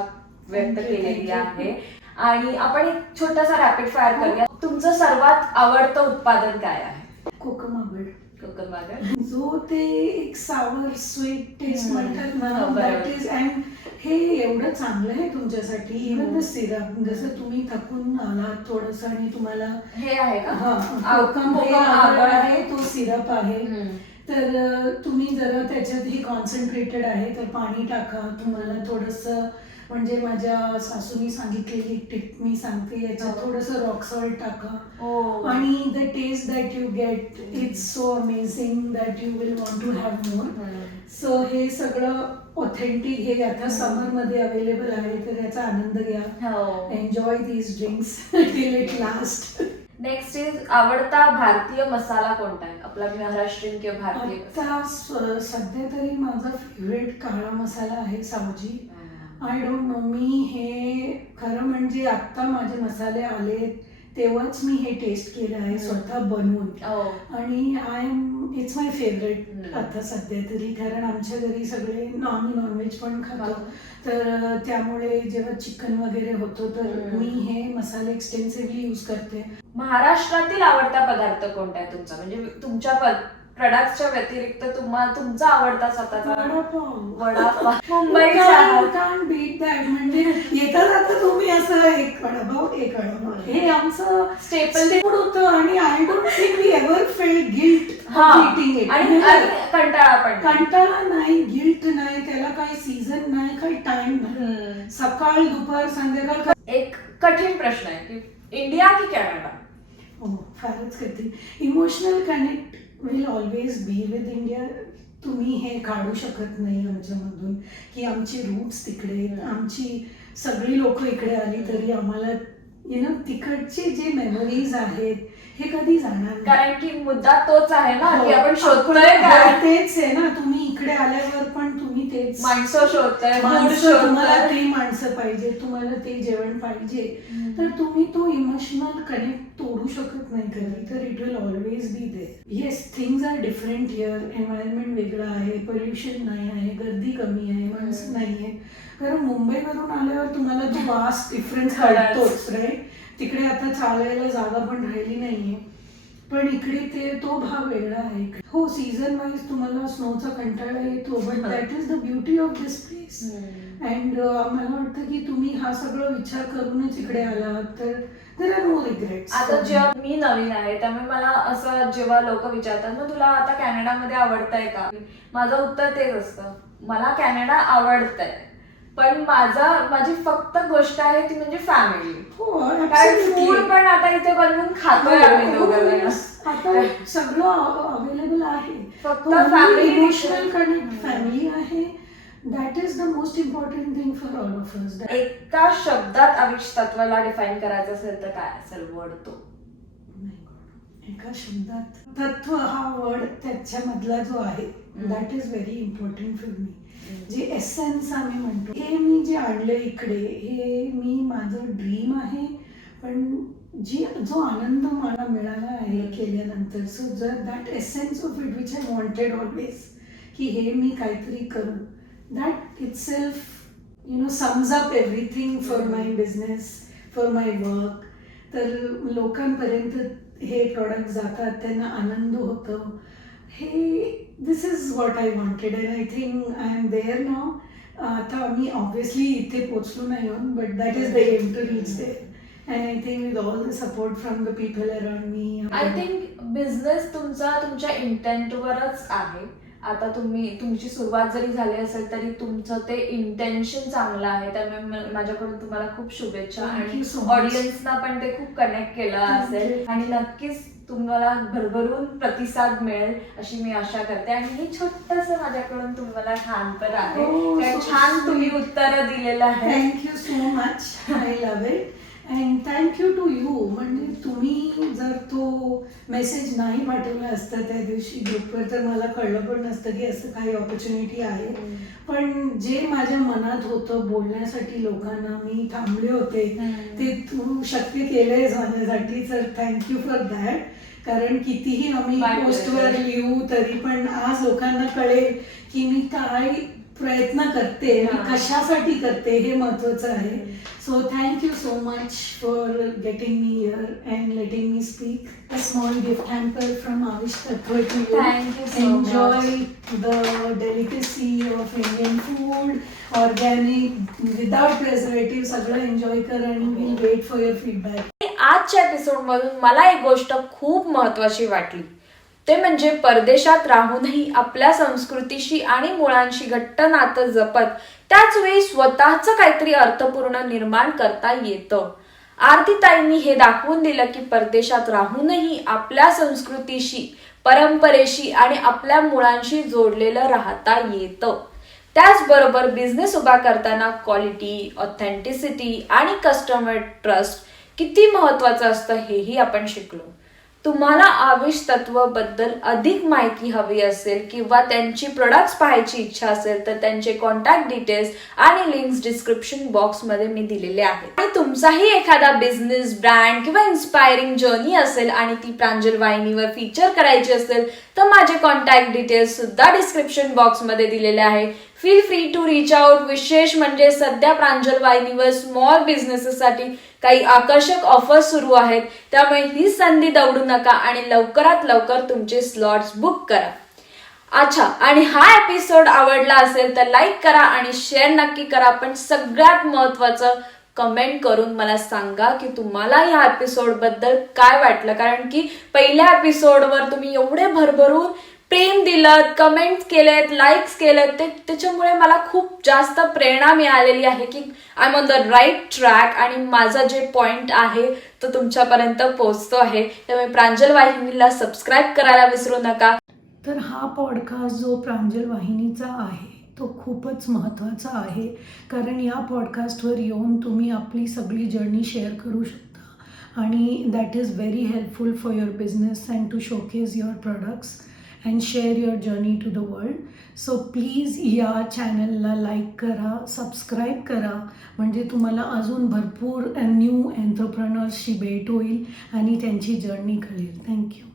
व्यक्त केलेली आहे. आणि आपण एक छोटासा रॅपिड फायर करूया. तुमचं सर्वात आवडतं उत्पादन काय आहे? कोकमागड. कोकमागड जो ते एक सावर स्वीट टेस्ट म्हणतात ना, बरोबर. That is. अँड हे एवढं चांगलं आहे तुमच्यासाठी. इव्हन द सिरप, जसं तुम्ही थकून आलात थोडंसं आणि तुम्हाला हे आहे का? कोकम हे आवड आहे, तो सिरप आहे. तर तुम्ही जरा त्याच्यात हे कॉन्सन्ट्रेटेड आहे, तर पाणी टाका. तुम्हाला थोडंसं, म्हणजे माझ्या सासूनी सांगितलेली टिप मी सांगते, याच्यात थोडंसं रॉक सॉल्ट टाका आणि the taste that you get it's so amazing that you will want to have more. So हे सगळं ऑथेंटिक, हे आता समर मध्ये अवेलेबल आहे, तर याचा आनंद घ्या. Enjoy these drinks till it last. Next is आवडता भारतीय मसाला कोणता आहे आपला, महाराष्ट्रीयन किंवा भारतीय? आता सध्या तरी माझा फेवरेट काळा मसाला आहे सावजी. आय डोंट नो, मी हे खरं म्हणजे आत्ता माझे मसाले आले तेव्हाच मी हे टेस्ट केलं आहे स्वतः बनवून. आणि इट्स माय फेवरेट आता सध्या तरी. कारण आमच्या घरी सगळे नॉनव्हेज पण खातो, तर त्यामुळे जेव्हा चिकन वगैरे होतं तर मी हे मसाले एक्सटेन्सिव्हली यूज करते. महाराष्ट्रातील आवडता पदार्थ कोणता आहे तुमचा, म्हणजे तुमच्या प्रोडक्टच्या व्यतिरिक्त तुमचा आवडता स्वतःचा? वडापाव. मुंबईचा कांट बीट दॅट. म्हणजे येता जाता तुम्ही असं एक वडापाव, एक वडापाव, हे आमचं स्टेपल होतं. आणि I don't think we ever felt guilt eating it. आणि कंटाळा नाही, गिल्ट नाही, त्याला काही सीझन नाही, काही टाइम नाही. सकाळ, दुपार, संध्याकाळ. एक कठीण प्रश्न आहे की इंडिया की कॅनडा? फारच कठीण. Emotional connect will always B with India. तुम्ही हे काढू शकत नाही आमच्यामधून की आमची रूट्स तिकडे, आमची सगळी लोक इकडे आली तरी आम्हाला तिकडचे जे मेमरीज आहेत हे कधी जाणार. कारण की मुद्दा तोच आहे ना की आपण शोधतोय काय, तेच आहे ना. तुम्ही इकडे आल्यावर पण तुम्ही तेच माणसं शोधतोय, तुम्हाला ती माणसं पाहिजे, तुम्हाला ते जेवण पाहिजे, तर तुम्ही तो इमोशनल कनेक्ट तोडू शकत नाही कधी. तर it will always be there. Yes, things are different here. Environment वेगळं आहे, पोल्युशन नाही आहे, गर्दी कमी आहे, माणसं नाही आहे. कारण मुंबईवरून आल्यावर तुम्हाला तो वास्ट डिफरन्स कळतोच, राईट. तिकडे आता चालायला जागा पण राहिली नाहीये, पण इकडे तो भाग वेगळा आहे. हो, सीझन वाईज तुम्हाला स्नोचा कंटाळा येतो, but that is the beauty of this place. And मला वाटतं की तुम्ही हा सगळा विचार करूनच इकडे आलात तर देयर आर नो रिग्रेट्स. आता जेव्हा मी नवीन आहे त्यामुळे मला असं जेव्हा लोक विचारतात मग तुला आता कॅनडामध्ये आवडतंय का, माझं उत्तर तेच असतं, मला कॅनडा आवडतंय, पण माझी फक्त गोष्ट आहे ती म्हणजे फॅमिली. कारण फूड पण आता इथे बनवून खातोय आम्ही दोघं. आता सगळं अवेलेबल आहे, फक्त फॅमिली, इमोशनल कनेक्ट फॅमिली आहे. That is the most important thing for all of us. एका शब्दात आविष तत्वाला डिफाईन करायचं असेल तर काय असेल वर्ड तो? एका शब्दात तत्व हा वर्ड त्याच्यामधला जो आहे that is very important for me. जे एसेन्स आम्ही म्हणतो हे मी जे आणलं इकडे हे मी माझं ड्रीम आहे, पण जो आनंद मला मिळाला आहे केल्यानंतर, सो जर that essence of it which I wanted always की हे मी काहीतरी करू, that itself sums up everything for my business, for my work. तर लोकांपर्यंत हे प्रॉडक्ट जातात, त्यांना आनंद होतो. हे this is what I wanted and I think I am there now. आता मी ऑब्व्हियसली इथे पोचलो नाही आहोत, but that is the aim to reach there. And I think with all the support from the people around me. I think business तुमच्या इंटेंटवरच आहे. आता तुमची सुरुवात जरी झाली असेल तरी तुमचं ते इंटेन्शन चांगलं आहे, त्यामुळे माझ्याकडून तुम्हाला खूप शुभेच्छा. Thank आणि you so much. ऑडियन्सना पण ते खूप कनेक्ट केलं Thank असेल you. आणि नक्कीच तुम्हाला भरभरून प्रतिसाद मिळेल अशी मी आशा करते. आणि हे छोटंसं माझ्याकडून तुम्हाला खानपर आहे, Oh, कारण so छान तुम्ही sweet. उत्तरं दिलेलं आहे. Thank you so much. I love it. And thank you to you. म्हणजे तुम्ही जर तो मेसेज नाही पाठवला असता त्या दिवशी ग्रुपवर तर मला कळलं पण नसतं की असं काही ऑपॉर्च्युनिटी आहे. पण जे माझ्या मनात होतं बोलण्यासाठी लोकांना मी थांबले होते ते तू शक्य केलंयस माझ्यासाठी, तर थँक्यू फॉर दॅट. कारण कितीही आम्ही My पोस्टवर pleasure. लिहू तरी पण आज लोकांना कळेल की मी काय प्रयत्न करते, मी कशासाठी करते हे महत्वाचं आहे. So thank you so much for getting me here and letting me speak. A small gift hamper from Avish Tatva to you. Thank you so much. Enjoy the delicacy of Indian food, organic, without preservative. सगळं enjoy कर आणि will wait for your feedback. आजच्या episode मधून मला एक गोष्ट खूप महत्वाची वाटली, ते म्हणजे परदेशात राहूनही आपल्या संस्कृतीशी आणि मुळांशी घट्ट नातं जपत त्याच वेळी स्वतःचं काहीतरी अर्थपूर्ण निर्माण करता येतं. आरतीताईंनी हे दाखवून दिलं की परदेशात राहूनही आपल्या संस्कृतीशी, परंपरेशी आणि आपल्या मुळांशी जोडलेलं राहता येतं. त्याचबरोबर बिझनेस उभा करताना क्वालिटी, ऑथेंटिसिटी आणि कस्टमर ट्रस्ट किती महत्वाचं असतं हेही आपण शिकलो. तुम्हाला आविष तत्वबद्दल अधिक माहिती हवी असेल किंवा त्यांची प्रोडक्ट्स पाहायची इच्छा असेल तर त्यांचे कॉन्टॅक्ट डिटेल्स आणि लिंक्स डिस्क्रिप्शन बॉक्समध्ये मी दिलेले आहेत. आणि तुमचाही एखादा बिझनेस, ब्रँड किंवा इन्स्पायरिंग जर्नी असेल आणि ती प्रांजल वाहिनीवर फीचर करायची असेल तर माझे कॉन्टॅक्ट डिटेल्स सुद्धा डिस्क्रिप्शन बॉक्समध्ये दिलेले आहे. Feel free to reach out. विशेष म्हणजे सध्या प्रांजल वाहिनीवर स्मॉल बिझनेसेससाठी काही आकर्षक ऑफर्स सुरू आहेत, त्यामुळे ही संधी दवडू नका आणि लवकरात लवकर तुमचे स्लॉट्स बुक करा. अच्छा, आणि हा एपिसोड आवडला असेल तर लाईक करा आणि शेअर नक्की करा, पण सगळ्यात महत्वाचं कमेंट करून मला सांगा की तुम्हाला या एपिसोड बद्दल काय वाटलं. कारण की पहिल्या एपिसोडवर तुम्ही एवढे भरभरून प्रेम दिलं, कमेंट केलेत, लाईक्स केलेत, त्याच्यामुळे मला खूप जास्त प्रेरणा मिळालेली आहे की I am on the right track आणि माझा जे पॉइंट आहे तो तुमच्यापर्यंत पोहोचतो आहे. त्यामुळे प्रांजल वाहिनीला सबस्क्राईब करायला विसरू नका. तर हा पॉडकास्ट जो प्रांजल वाहिनीचा आहे तो खूपच महत्त्वाचा आहे, कारण या पॉडकास्टवर येऊन तुम्ही आपली सगळी जर्नी शेअर करू शकता आणि that is very helpful for your business and to showcase your products and share your journey to the world. So please या चॅनलला लाईक करा, सबस्क्राईब करा, म्हणजे तुम्हाला अजून भरपूर न्यू एंटरप्रेनर्सची भेट होईल आणि त्यांची जर्नी कळेल. थँक्यू.